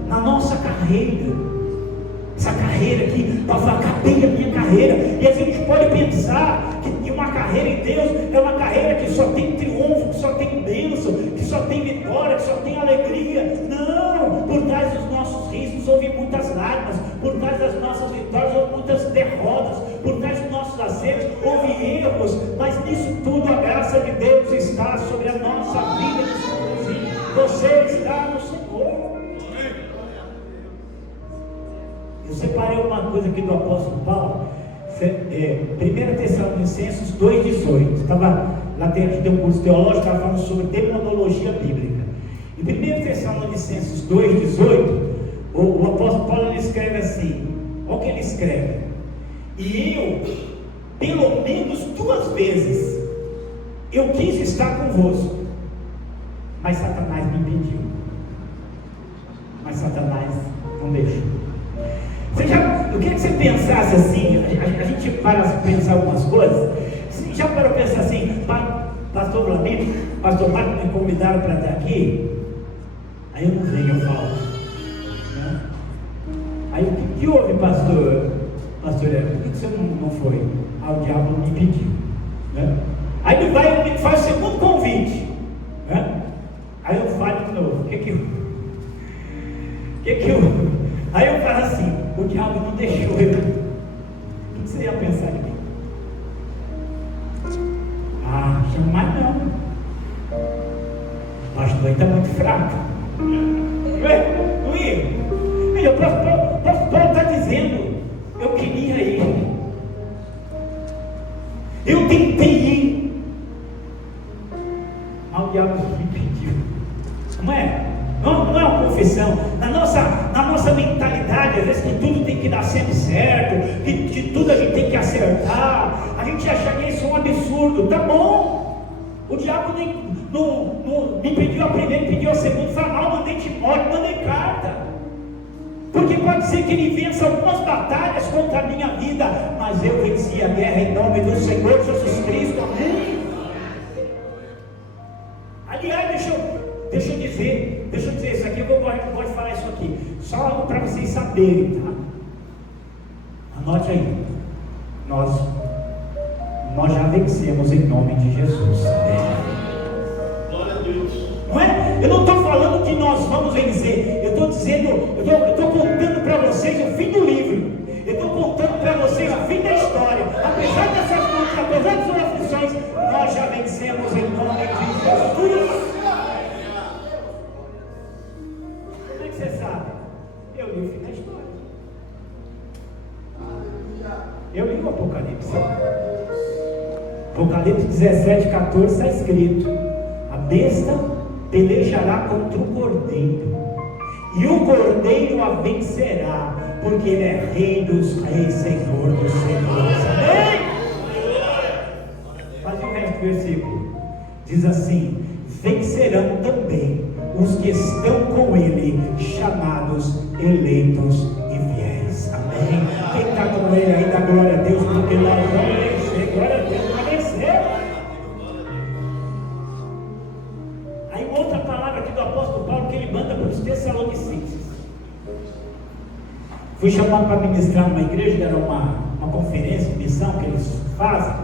Na nossa carreira, essa carreira aqui, para falar, acabei a minha carreira, e a gente pode pensar que uma carreira em Deus é uma carreira que só tem triunfo, que só tem bênção, que só tem vitória, que só tem alegria. Não, por trás dos nossos riscos houve muitas lágrimas, por trás das nossas vitórias houve muitas derrotas, por trás dos nossos acertos houve erros, mas nisso tudo a graça de Deus está sobre a nossa vida, uma coisa aqui do apóstolo Paulo, 1 Tessalonicenses 2,18. Estava lá, a gente tem um curso teológico, estava falando sobre demonologia bíblica. Em 1 Tessalonicenses 2,18, o apóstolo Paulo ele escreve assim, olha o que ele escreve: e eu, pelo menos 2 vezes, eu quis estar convosco, mas Satanás me impediu. Mas Satanás não deixou. Eu queria que você pensasse assim, a gente para pensar algumas coisas. Você já parou para pensar assim, pastor Vladimir, pastor Marco me convidaram para estar aqui, aí eu não venho, eu falo, né? Aí o que houve, pastor? Pastor, por que você não foi? O diabo me impediu, né? Aí ele vai e faz o segundo convite, né? Aí eu falo de novo, aí eu falo assim, o diabo não deixou eu. O que você ia pensar de mim? Jamais não. O pastor está muito fraco. Não ia? O pastor Paulo está dizendo, eu queria ir. Eu tentei ir. Mas o diabo me impediu. Não é? Não é uma confissão. Na nossa mentalidade, às vezes que tudo tem que dar sempre certo, que tudo a gente tem que acertar, a gente acha que isso é um absurdo. Tá bom, o diabo não me pediu a primeira, me pediu a segunda, fala mal, mandei Timóteo, mandei carta, porque pode ser que ele vença algumas batalhas contra a minha vida, mas eu venci a guerra em nome do Senhor Jesus Cristo. Amém? Aliás, deixa eu dizer isso aqui, eu vou falar isso aqui, só para vocês saberem, tá? Anote aí, nós já vencemos em nome de Jesus. Glória a Deus. Não é? Eu não estou falando que nós vamos vencer, eu estou dizendo, eu estou contando para vocês o fim do livro, eu estou contando para vocês o fim da história. Apesar dessas lutas, apesar das suas aflições, nós já vencemos em nome de Jesus. Você sabe, eu li o fim da história. Eu li o Apocalipse. Apocalipse 17:14 está escrito: a besta pelejará contra o cordeiro, e o cordeiro a vencerá, porque ele é rei dos reis, senhor dos senhores. Amém? Mas o resto do versículo diz assim: vencerão também os que estão com ele, chamados, eleitos e fiéis. Amém? Quem está com ele aí, dá glória a Deus, porque nós vamos vencer. Glória a Deus, vai vencer. Aí outra palavra aqui do apóstolo Paulo, que ele manda para os Tessalonicenses. Fui chamado para ministrar numa igreja, que era uma conferência de missão que eles fazem,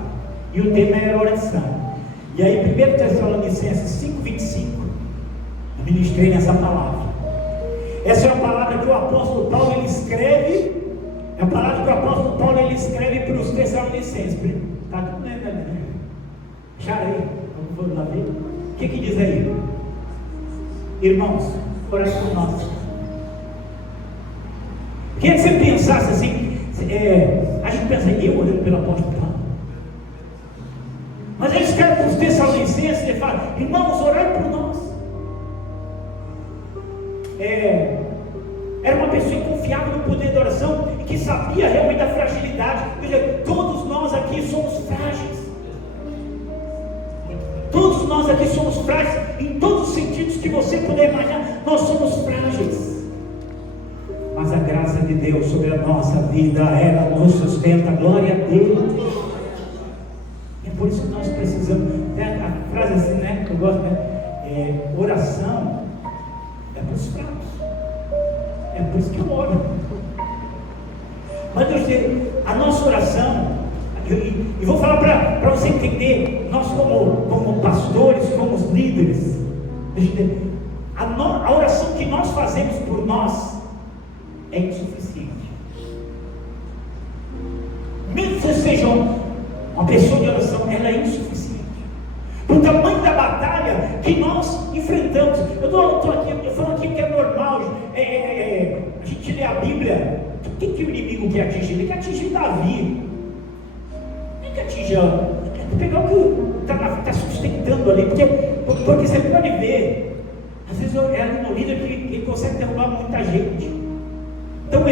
e o tema era oração. E aí 1 Tessalonicenses 5:25, ministrei nessa palavra. Essa é a palavra que o apóstolo Paulo ele escreve. É a palavra que o apóstolo Paulo ele escreve para os Tessalonicenses. Está tudo lendo ali, né? Acharam aí? Vamos lá ver. O que diz aí? Irmãos, orai por nós. Queria que você pensasse assim. A gente pensa, eu orando pelo apóstolo Paulo. Mas ele escreve para os Tessalonicenses e fala: irmãos, orai por nós. Era uma pessoa confiável no poder da oração e que sabia realmente da fragilidade. Veja, todos nós aqui somos frágeis. Todos nós aqui somos frágeis em todos os sentidos que você puder imaginar. Nós somos frágeis, mas a graça de Deus sobre a nossa vida, ela nos sustenta. Glória a Deus. É por isso que nós precisamos, a frase assim, né, que eu gosto, né? Oração é para os fracos. É por isso que eu oro. Mas eu sei, a nossa oração, e vou falar para você entender, nós como pastores, como os líderes, a oração que nós fazemos por nós é insuficiente. Mesmo que você seja uma pessoa de oração, ela é insuficiente. O tamanho da batalha que nós enfrentamos. Eu falo aqui que é normal. A gente lê a Bíblia. O que o inimigo inimigo que atinge, ele quer atingir Davi, ele quer atingir, pegar o que está sustentando ali, porque você pode ver, às vezes é um líder que ele consegue derrubar muita gente. Então,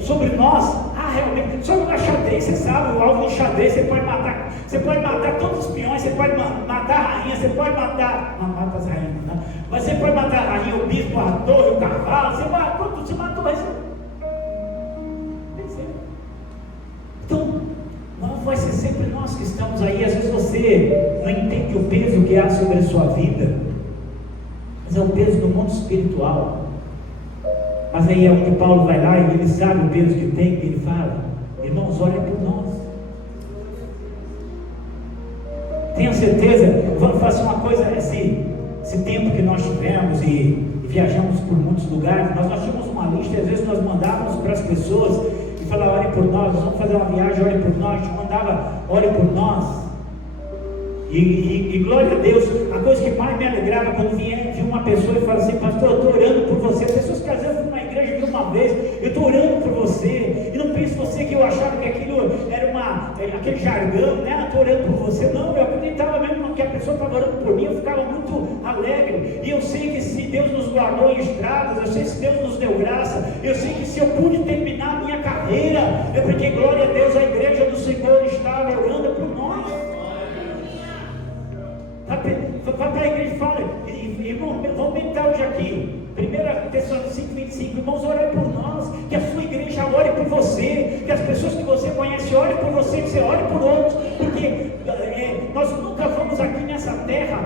sobre nós, realmente, só no xadrez, você sabe, o alvo de xadrez, você pode matar todos os peões, você pode matar a rainha, você pode matar, não mata as rainhas, não, mas você pode matar a rainha, o bispo, a torre, o cavalo, você matou, mas então, não vai ser sempre nós que estamos aí. Às vezes você não entende o peso que há sobre a sua vida, mas é o peso do mundo espiritual. Mas aí é onde Paulo vai lá e ele sabe o peso que tem, e ele fala: irmãos, olhem por nós. Tenha certeza, vamos fazer uma coisa, esse tempo que nós tivemos e viajamos por muitos lugares, nós tínhamos uma lista, e às vezes nós mandávamos para as pessoas e falava: olhem por nós, vamos fazer uma viagem, olhem por nós, a gente mandava: olhem por nós. E glória a Deus, a coisa que mais me alegrava quando vinha uma pessoa e falava assim: pastor, eu estou orando por você. Pessoas que às vezes vão na igreja de uma vez, eu estou orando por você, e não pense você que eu achava que aquilo era aquele jargão, né? Eu estou orando por você. Não, eu acreditava mesmo que a pessoa estava orando por mim, eu ficava muito alegre, e eu sei que se Deus nos guardou em estradas, eu sei que se Deus nos deu graça, eu sei que se eu pude terminar a minha carreira, é porque, glória a Deus, a igreja do Senhor estava orando por nós. Vai para a igreja e fala: irmão, vamos meditar hoje aqui, 1 Tessalonicenses 5:25, irmãos, orem por nós, que a sua igreja ore por você, que as pessoas que você conhece orem por você, que você ore por outros, porque nós nunca vamos aqui nessa terra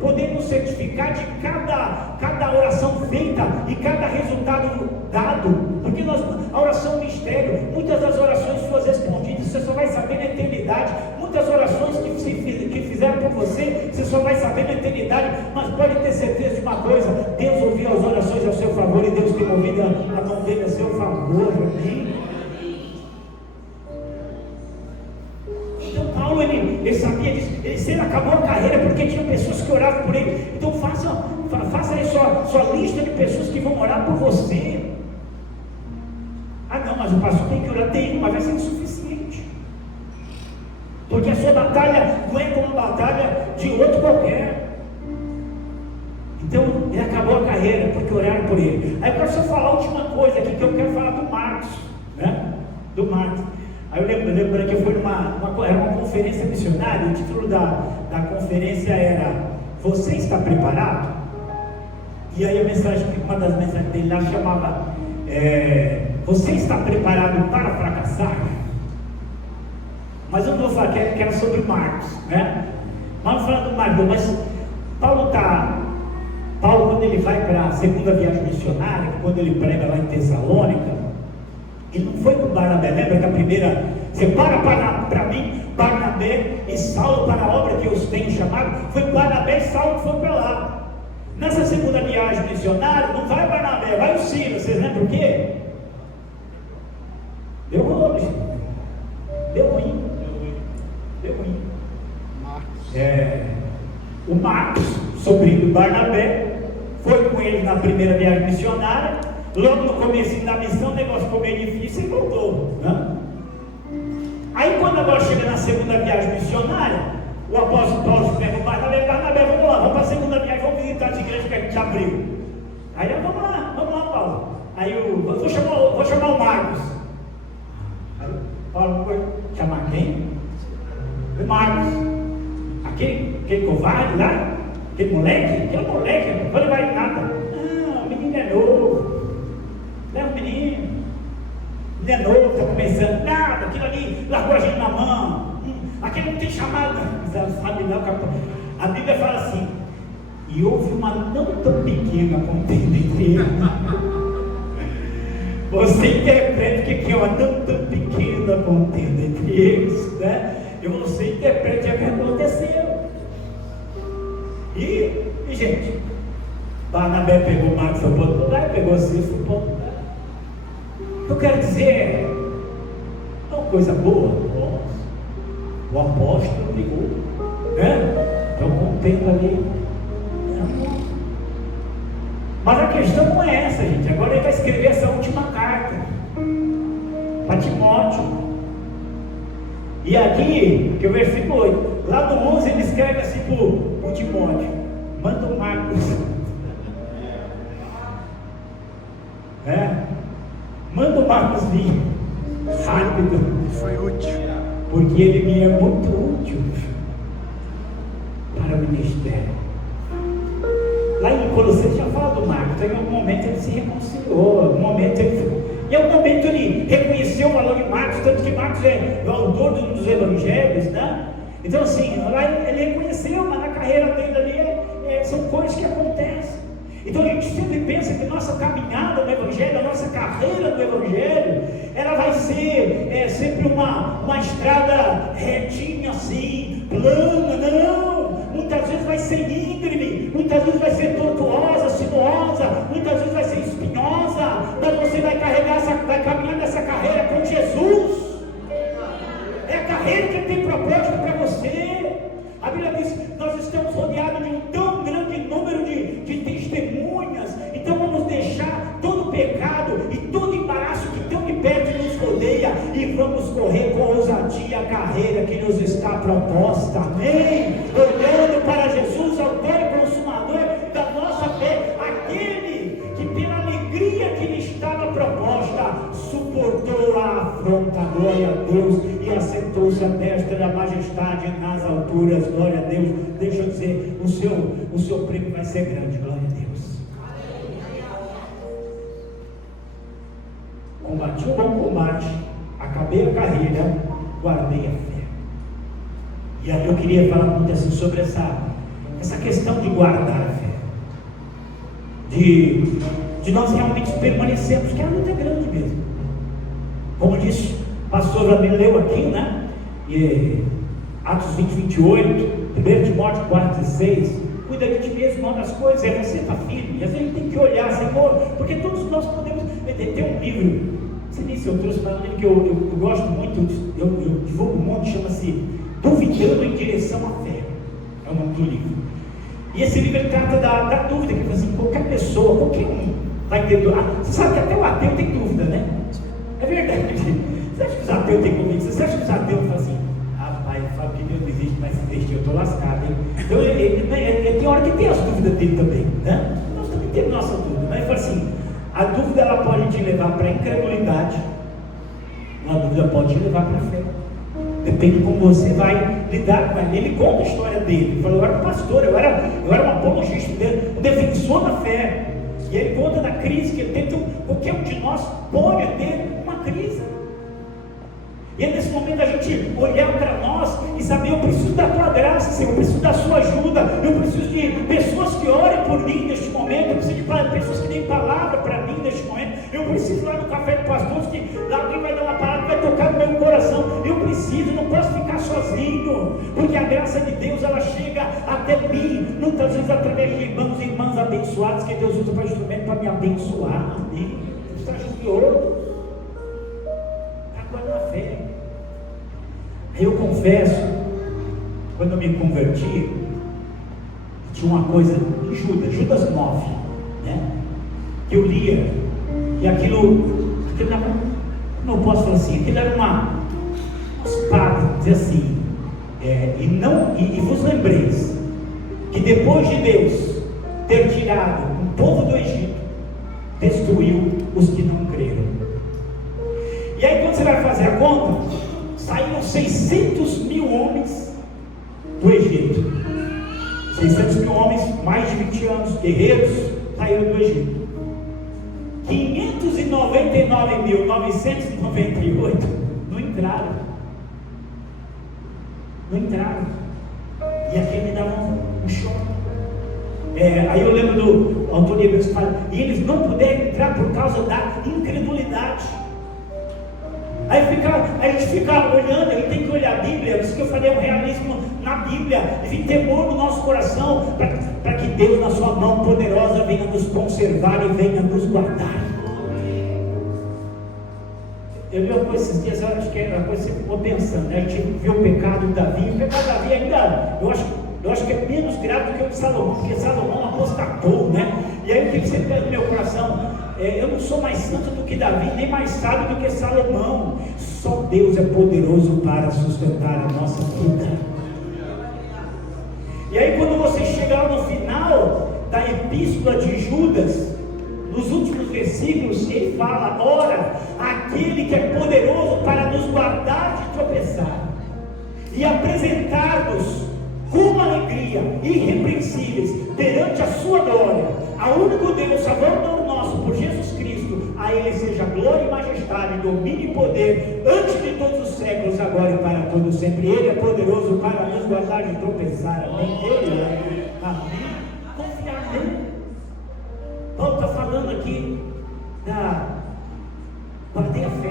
poder nos certificar de cada oração feita e cada resultado dado, porque a oração é um mistério. Muitas das orações suas respondidas você só vai saber na eternidade, muitas orações que fizeram por você só vai saber na eternidade. Mas pode ter certeza de uma coisa: Deus ouviu as orações ao seu favor, e Deus tem ouvido a mão dele a seu favor. Amém? Então Paulo, ele sabia disso, ele acabou a carreira porque tinha pessoas que oravam por ele. Então faça aí sua lista de pessoas que vão orar por você. Não, mas o pastor tem que orar, mas vai ser insuficiente, porque a sua batalha não é como a batalha de outro qualquer. Então ele acabou a carreira porque oraram por ele. Aí eu quero só falar a última coisa aqui, que eu quero falar do Marcos, né? Do Marcos. Aí eu lembro que eu fui era uma conferência missionária. O título da conferência era: você está preparado? E aí uma das mensagens dele lá chamava você está preparado para fracassar? Mas eu não vou falar que era sobre Marcos, né? Vamos falar do Marcos. Mas Paulo, quando ele vai para a segunda viagem missionária, quando ele prega lá em Tessalônica, ele não foi com Barnabé. Lembra que a primeira: separa para mim Barnabé e Saulo para a obra que eu os tenho chamado? Foi Barnabé e Saulo que foram para lá. Nessa segunda viagem missionária, não vai Barnabé, vai o Silas. Vocês lembram o quê? Deu ruim. O Marcos, sobrinho do Barnabé, foi com ele na primeira viagem missionária. Logo no começo da missão, o negócio ficou meio difícil e voltou, né? Aí quando agora chega na segunda viagem missionária, o apóstolo Paulo pega o Barnabé: vamos lá, vamos para a segunda viagem, vamos visitar as igrejas que a gente abriu. Aí vamos lá, Paulo. Aí vou chamar o Marcos. Aí Paulo foi chamar quem? O Marcos. Aquele covarde lá, aquele moleque, não vai levar em nada. Não, o menino é novo. Leva o menino é novo, está começando. Nada, aquilo ali largou a gente na mão. Aquele não tem chamado. Sabe não, a Bíblia fala assim: e houve uma não tão pequena contenda entre eles. Você interprete que é uma não tão pequena contenda entre eles, né? E você interprete o que aconteceu. E gente, Barnabé pegou Marcos para outro lugar, pegou Silas para outro lugar. Eu quero dizer, é uma coisa boa. O apóstolo ligou, né? Estão contendo ali. Mas a questão não é essa, gente. Agora ele vai escrever essa última carta. Timóteo. E aqui, que é o versículo 8, lá no 11 ele escreve assim para o Timóteo: manda o Marcos, manda o Marcos vir rápido, Foi útil. porque ele me é muito útil para o ministério. Lá em Colossenses já fala do Marcos. Em algum momento ele se reconciliou, em algum momento ele reconheceu o valor de Marcos, tanto que Marcos é o autor dos evangelhos, né? Então assim, lá ele reconheceu, mas na carreira dele ali são coisas que acontecem. Então a gente sempre pensa que nossa caminhada no Evangelho, a nossa carreira no Evangelho, ela vai ser sempre uma estrada retinha assim, plana. Não! Muitas vezes vai ser íngreme, muitas vezes vai ser tortuosa, sinuosa, muitas vezes vai ser espinhosa, mas você vai caminhar nessa carreira com Jesus. É a carreira que Ele tem proposta para você. A Bíblia diz: nós estamos rodeados de um tão grande número de testemunhas. Então vamos deixar todo pecado e todo embaraço que tão de perto nos rodeia e vamos correr com ousadia a carreira que nos está proposta. Amém? Olhando para Jesus, autor e consumador da nossa fé, aquele que pela alegria que lhe estava proposta suportou a afronta, glória a Deus, e assentou-se à destra da majestade nas alturas. Glória a Deus. Deixa eu dizer, o seu prêmio vai ser grande. Glória a Deus. Combati o bom combate, acabei a carreira, guardei a fé. E aí eu queria falar muito assim sobre essa questão de guardar a fé, de nós realmente permanecermos, que a luta é grande mesmo. Como disse o pastor Ramiro, leu aqui, né? Atos 20, 28, 1 Timóteo 4, 16, cuida de ti mesmo, uma das coisas é você estar firme. E às vezes a gente tem que olhar, Senhor, porque todos nós podemos. Tem um livro, não sei nem se eu trouxe para um livro que eu gosto muito, eu divulgo muito, chama-se Duvidando em Direção à Fé. É o nome do livro. E esse livro ele trata da dúvida, que assim, qualquer pessoa, qualquer um vai ter dúvida. Você sabe que até o ateu tem dúvida, né? É verdade. Você acha que os ateus têm convicção? Você acha que os ateus falam assim: rapaz, fala que Deus existe, mas se existe, eu estou lascado, hein? Então ele tem hora que tem as dúvidas dele também, né? Nós também temos nossa dúvida, mas ele fala assim: a dúvida ela pode te levar para a incredulidade, a dúvida pode te levar para a fé. Depende de como você vai lidar com ele. Ele conta a história dele. Ele falou: eu era um pastor, eu era um apologista, um defensor da fé. E ele conta da crise que ele tem. Então, qualquer um de nós pode ter uma crise. E é nesse momento a gente olhar para nós e saber: eu preciso da tua graça, Senhor, eu preciso da sua ajuda, eu preciso de pessoas que orem por mim neste momento, eu preciso de pessoas que deem palavra para mim neste momento, eu preciso lá no café de pastores que lá alguém vai dar uma palavra que vai tocar no meu coração. Eu preciso, não posso ficar sozinho, porque a graça de Deus ela chega até mim, muitas vezes através de irmãos e irmãs abençoados que Deus usa para instrumento para me abençoar. Amém? Está junto de outro, agora na fé. Eu confesso, quando eu me converti, tinha uma coisa em Judas 9, né? Que eu lia, e aquilo era, não posso falar assim, aquilo era uma espada, dizer assim, e vos lembreis, que depois de Deus ter tirado o povo do Egito, destruiu os que não creram. E aí quando você vai fazer a conta, saíram 600 mil homens do Egito. 600 mil homens, mais de 20 anos, guerreiros, saíram do Egito. 599.998 não entraram. Não entraram. E aqui me dava um choque. Aí eu lembro do autor de Hebreus que fala: e eles não puderam entrar por causa da incredulidade. Aí a gente fica olhando, a gente tem que olhar a Bíblia. Por isso que eu falei, um realismo na Bíblia, e vir temor no nosso coração, para que Deus, na sua mão poderosa, venha nos conservar e venha nos guardar. Eu li uma coisa esses dias, eu acho que é uma coisa que você ficou pensando, né? A gente viu o pecado de Davi, o pecado de Davi ainda, eu acho que é menos grave do que o de Salomão, porque Salomão apostatou, né? E aí o que você pega no meu coração? Eu não sou mais santo do que Davi, nem mais sábio do que Salomão. Só Deus é poderoso para sustentar a nossa vida. E aí quando você chegar no final da epístola de Judas, nos últimos versículos, ele fala: ora, aquele que é poderoso para nos guardar de tropeçar e apresentar-nos com alegria, irrepreensíveis, perante a sua glória, ao único Deus, Salvador nosso, por Jesus Cristo, a Ele seja glória e majestade, domínio e poder, antes de todos os séculos, agora e para todos sempre. Ele é poderoso para nos guardar de tropeçar. Amém? Ele é. Amém? Confiar nele. Paulo está falando aqui da guardei a fé.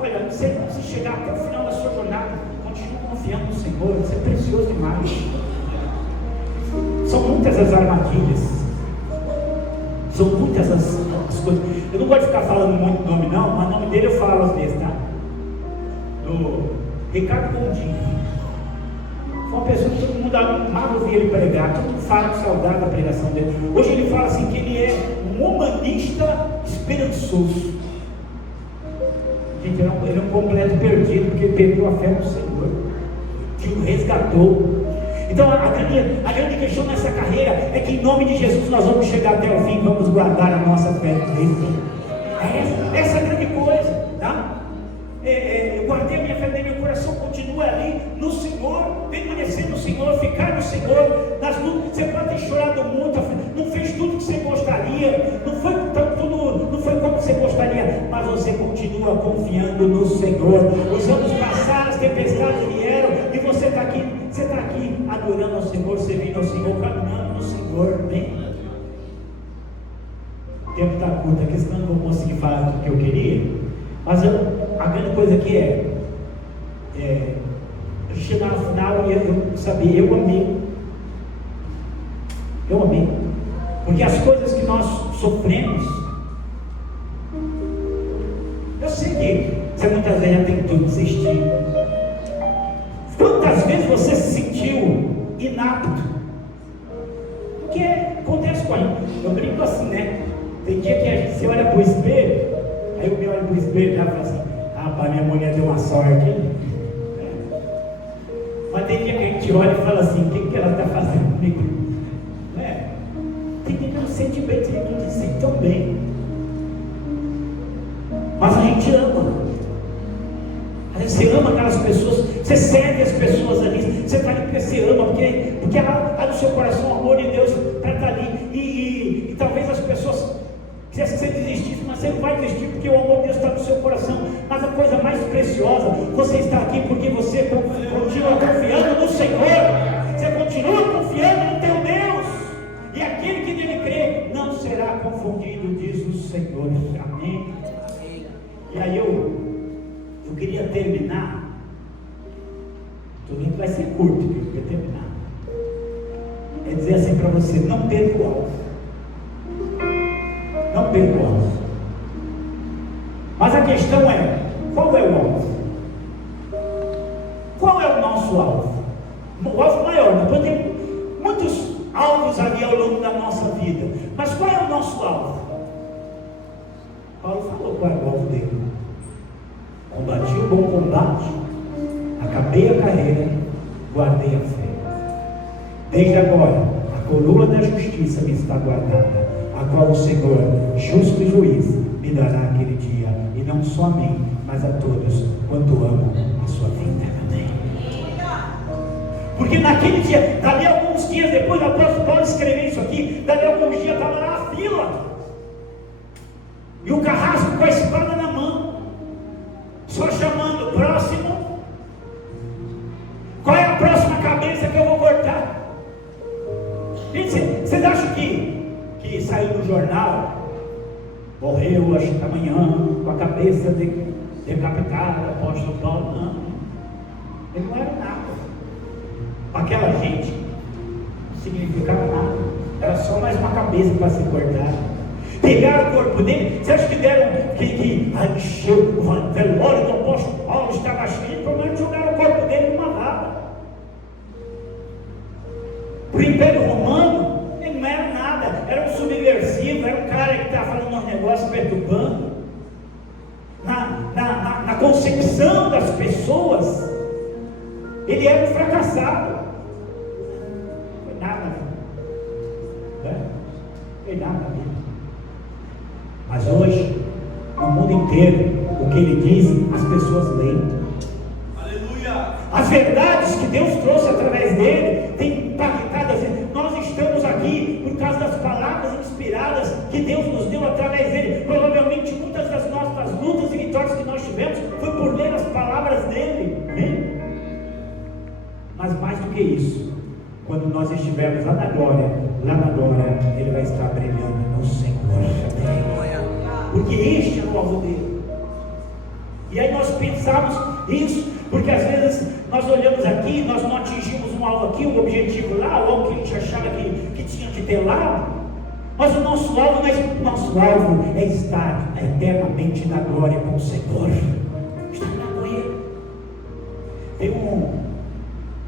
Olha, você chegar até o final da sua jornada, continue confiando no Senhor. Isso é precioso demais. São muitas as armadilhas, são muitas as coisas. Eu não gosto de ficar falando muito nome não, mas o nome dele eu falo às vezes, tá? Do Ricardo Gondim. Foi uma pessoa que todo mundo amava ouvir ele pregar, todo mundo fala com saudade da pregação dele. Hoje ele fala assim que ele é um humanista esperançoso. Gente, ele é um completo perdido, porque ele perdeu a fé no Senhor, que o resgatou. Então a grande questão nessa carreira é que em nome de Jesus nós vamos chegar até o fim, vamos guardar a nossa fé dentro. Essa é a grande coisa, tá? Eu guardei a minha fé dentro, meu coração continua ali no Senhor, permanecer no Senhor, ficar no Senhor, nas lutas. Você pode ter chorado muito, não fez tudo que você gostaria, não foi como você gostaria, mas você continua confiando no Senhor. Os anos passaram, as tempestades vieram, e você está aqui adorando ao Senhor, servindo ao Senhor, caminhando no Senhor. Bem, o tempo está curto, a questão não vou conseguir falar do que eu queria, mas a grande coisa aqui eu chegar no final e eu sabia, eu amei, porque as coisas que nós sofremos, eu sei que você muitas vezes já tentou desistir. Quantas vezes você se sentiu inapto? Porque acontece com a gente. Eu brinco assim, né? Tem dia que a gente se olha para o espelho, aí eu me olho para o espelho e já falo assim: rapaz, minha mulher deu uma sorte, hein? Mas tem dia que a gente olha e fala assim: o que ela está fazendo comigo? Tem dia que não se sente bem, tem dia que não se sente tão bem. Mas a gente ama. Você ama aquelas pessoas, você serve as pessoas ali, você está ali porque você ama, porque há no seu coração o amor de Deus para estar ali. E talvez as pessoas quisessem que você desistisse, mas você não vai desistir porque o amor de Deus está no seu coração. Mas a coisa mais preciosa, você está aqui porque você continua confiando no Senhor, você continua confiando no teu Deus, e aquele que nele crê não será confundido, diz o Senhor. Amém? E aí eu queria terminar. Estou vendo que vai ser curto, eu queria terminar. É dizer assim para você: não perca o alvo. Não perca o alvo. Mas a questão é: qual é o alvo? Qual é o nosso alvo? O alvo maior, nós temos muitos alvos ali ao longo da nossa vida, mas qual é o nosso alvo? Paulo falou qual é o alvo dele: combati o bom combate, acabei a carreira, guardei a fé. Desde agora, a coroa da justiça me está guardada, a qual o Senhor, justo juiz, me dará aquele dia, e não só a mim, mas a todos quanto amam a sua vida. Amém? Porque naquele dia, dali alguns dias depois, o apóstolo Paulo escreveu isso aqui, dali alguns dias estava lá na fila, e o carrasco com a espada na mão, só chamando: próximo. Qual é a próxima cabeça que eu vou cortar? Gente, vocês acham que saiu no jornal, morreu acho que amanhã com a cabeça decapitada, o apóstolo Paulo? Não, ele não era nada. Aquela gente não significava nada, era só mais uma cabeça para ser cortada. Pegaram o corpo dele. Você acha que deram que encheu o velório do apóstolo Paulo, estava cheio? Pelo menos jogaram o corpo dele numa raba. Para o Império Romano, ele não era nada, era um subversivo, era um cara que estava fazendo um negócio negócio perturbando, na concepção das pessoas, ele era um fracassado. Não foi nada, né? Não foi nada mesmo. Mas hoje, no mundo inteiro, o que ele diz, as pessoas leem. Aleluia! As verdades que Deus trouxe através dele têm impactado. Nós estamos aqui por causa das palavras inspiradas que Deus nos deu através dele. Provavelmente muitas das nossas lutas e vitórias que nós tivemos foi por ler as palavras dele, hein? Mas mais do que isso, quando nós estivermos lá na glória, ele vai estar brilhando no Senhor. Porque este é o alvo dele. E aí nós pensamos isso, porque às vezes nós olhamos aqui, nós não atingimos um alvo aqui, um objetivo lá, ou algo que a gente achava que tinha que ter lá. Mas o nosso alvo é estar eternamente na glória com o Senhor. Estar lá com Ele.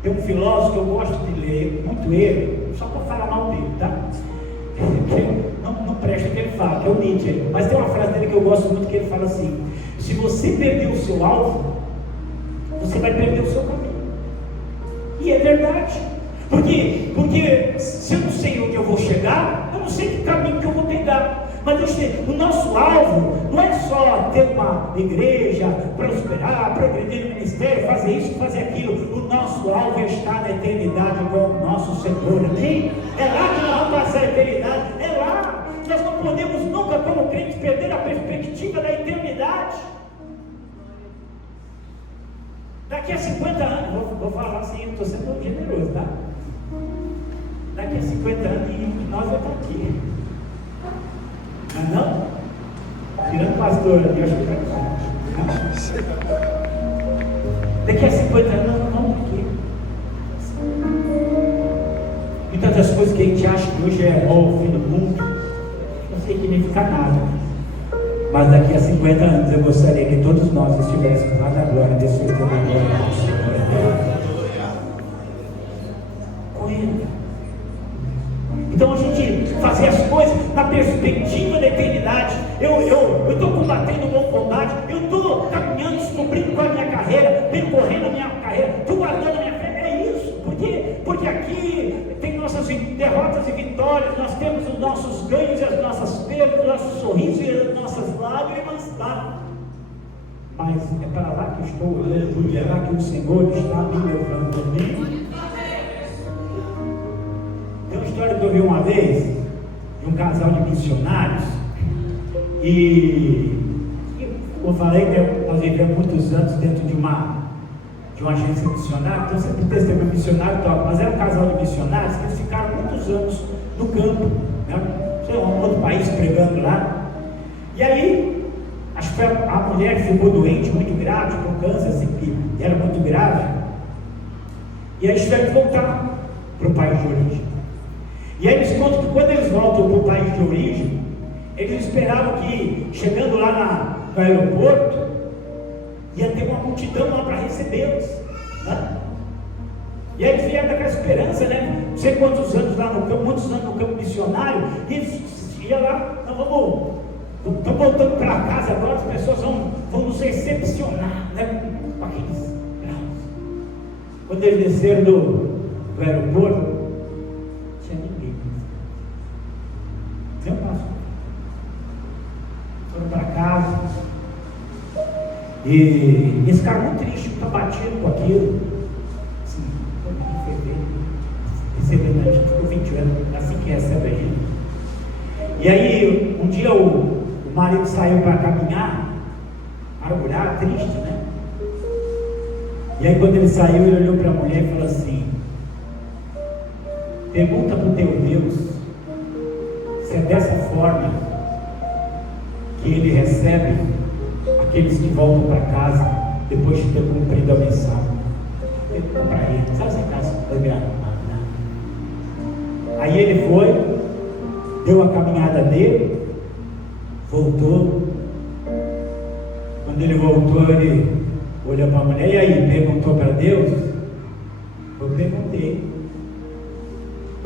Tem um filósofo que eu gosto de ler, muito ele, só para falar mal dele, tá? Não presta o que ele fala, que é o Nietzsche. Mas tem uma frase dele que eu gosto muito, que ele fala assim: se você perder o seu alvo, você vai perder o seu caminho. E é verdade. Porque se eu não sei onde eu vou chegar, eu não sei que caminho que eu vou pegar. Mas o nosso alvo não é só ter uma igreja, prosperar, progredir no ministério, fazer isso, fazer aquilo. O nosso alvo é estar na eternidade com o nosso Senhor, amém? É lá que nós vamos passar a eternidade, é lá. Nós não podemos nunca, como crentes, perder a perspectiva da eternidade. Daqui a 50 anos, vou falar assim, eu estou sendo generoso, tá? Daqui a 50 anos, nós vamos estar aqui. Não? Tirando pastor ali, eu acho que vai. Daqui a 50 anos nós vamos aqui. Muitas das coisas que a gente acha que hoje é o fim do mundo, não sei significa nada. Mas daqui a 50 anos eu gostaria que todos nós estivéssemos lá na glória, desfrutando a glória do Senhor. Com Ele. Então a gente fazer as coisas na perspectiva da eternidade. Eu estou combatendo o bom combate, eu estou caminhando, descobrindo qual é a minha carreira, percorrendo a minha carreira, estou guardando a minha fé. É isso, porque aqui tem nossas derrotas e vitórias, nós temos os nossos ganhos e as nossas perdas, os nossos sorrisos e as nossas lágrimas, tá? Mas é para lá que eu estou olhando, é lá que o Senhor está me levando a mim. Tem uma história que eu vi uma vez de um casal de missionários, e eu falei que nós vivemos muitos anos dentro de uma agência missionária, então sempre testemunho missionário, mas era um casal de missionários que eles ficaram muitos anos no campo, né? Sei lá, um outro país pregando lá. E aí, acho que a mulher ficou doente, muito grave, com câncer, assim, que era muito grave. E aí eles tiveram que voltar para o país de origem. E aí eles contam que quando eles voltam para o país de origem, eles esperavam que, chegando lá no aeroporto, ia ter uma multidão lá para recebê-los, né? E aí eles vieram daquela esperança, né? Não sei quantos anos lá no campo, muitos anos no campo missionário, e eles iam lá, estamos voltando para casa agora, as pessoas vão nos recepcionar, né? Com aqueles graus. Quando eles desceram do aeroporto, não tinha ninguém. Não passou. Foram para casa. E eles ficaram muito tristes, muito abatidos com aquilo. Assim, em fevereiro, recebendo a gente, ficou 20 anos, assim que recebe a gente. E aí, um dia o marido saiu para caminhar, amargurado, triste, né? E aí, quando ele saiu, ele olhou para a mulher e falou assim: pergunta para o teu Deus se é dessa forma que ele recebe aqueles que voltam para casa depois de ter cumprido a missão. Pergunta para ele, sabe se a casa foi gravada? Aí ele foi, deu a caminhada dele, voltou. Quando ele voltou, ele olhou para a mulher, e aí, perguntou para Deus? Eu perguntei.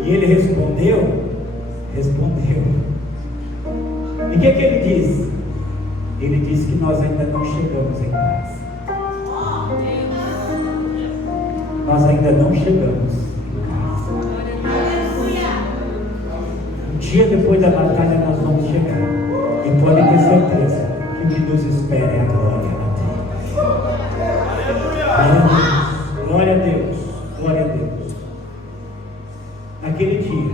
E ele respondeu. E o que ele diz? Ele diz que nós ainda não chegamos em casa. Nós ainda não chegamos em casa. Um dia depois da batalha nós vamos chegar. E pode ter certeza que o que nos espera é a glória a Deus. Glória a Deus. Glória a Deus. Naquele dia,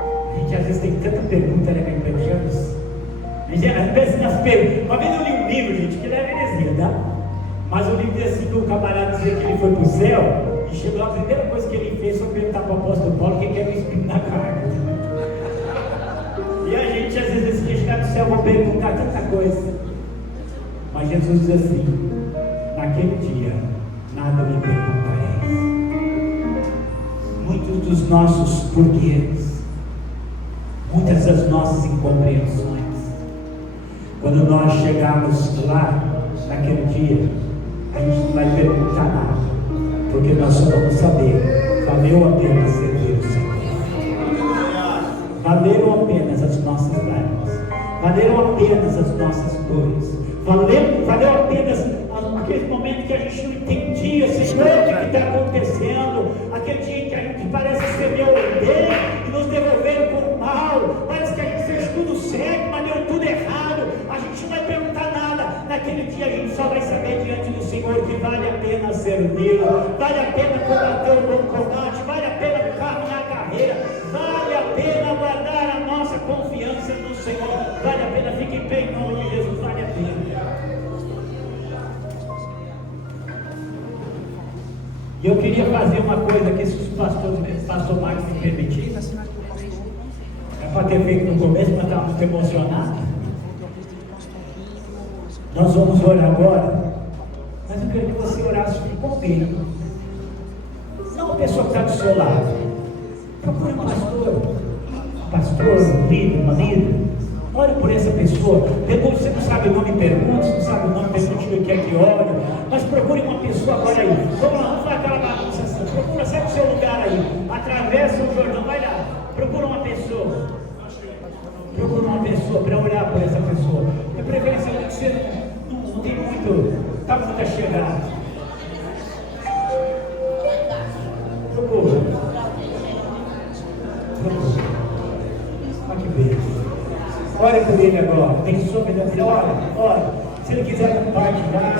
a gente às vezes tem tanta pergunta, né, que perguntamos. Às vezes nas perguntas. Uma vez eu li um livro, gente, que não era heresia, tá? Mas o livro diz assim, que o camarada dizia que ele foi para o céu, e chegou lá, a primeira coisa que ele fez foi perguntar para o apóstolo Paulo quem quer o espírito na carne. E a gente às vezes decide chegar no céu, vou perguntar tanta coisa. Mas Jesus diz assim: naquele dia, nada me perguntareis. Muitos dos nossos porquês, muitas das nossas incompreensões, quando nós chegarmos lá, naquele dia, a gente não vai perguntar nada, porque nós só vamos saber, valeu a pena servir o Senhor. Valeram apenas as nossas lágrimas, valeram apenas as nossas dores, valeu apenas aquele momento que a gente não entendia, Senhor, o que está acontecendo, aquele dia que a gente parece ser meu bem e nos devolveram por mal, parece que a gente fez tudo certo, mas deu tudo errado. A gente não vai perguntar nada. Naquele dia a gente só vai saber diante do Senhor que vale a pena servi-lo, vale a pena combater o bom combate, vale a pena caminhar a carreira, vale a pena guardar a nossa confiança no Senhor, vale a pena. Fique em pé em nome de Jesus, vale a pena. E eu queria fazer uma coisa aqui, se o pastor Marcos me permitir. É para ter feito no começo, mas estava muito emocionado. Nós vamos orar agora, mas eu queria que você orasse com alguém. Não a pessoa que está do seu lado. Procure um pastor, um líder, uma líder. Ore por essa pessoa. Depois você não sabe o nome, pergunte. Se não sabe o nome, pergunte o que é que ore. Mas procure uma pessoa agora aí. Vamos lá, vamos fazer aquela bagunça assim. Procura, sai do seu lugar aí. Atravessa o Jordão, vai lá. Procura uma pessoa. Procura uma pessoa para orar por essa pessoa. De preferência que você não tem muito, está muito chegado. Procura. Olha que beijo. Ore por ele agora. Tem sobre da ora. Se ele quiser compartilhar,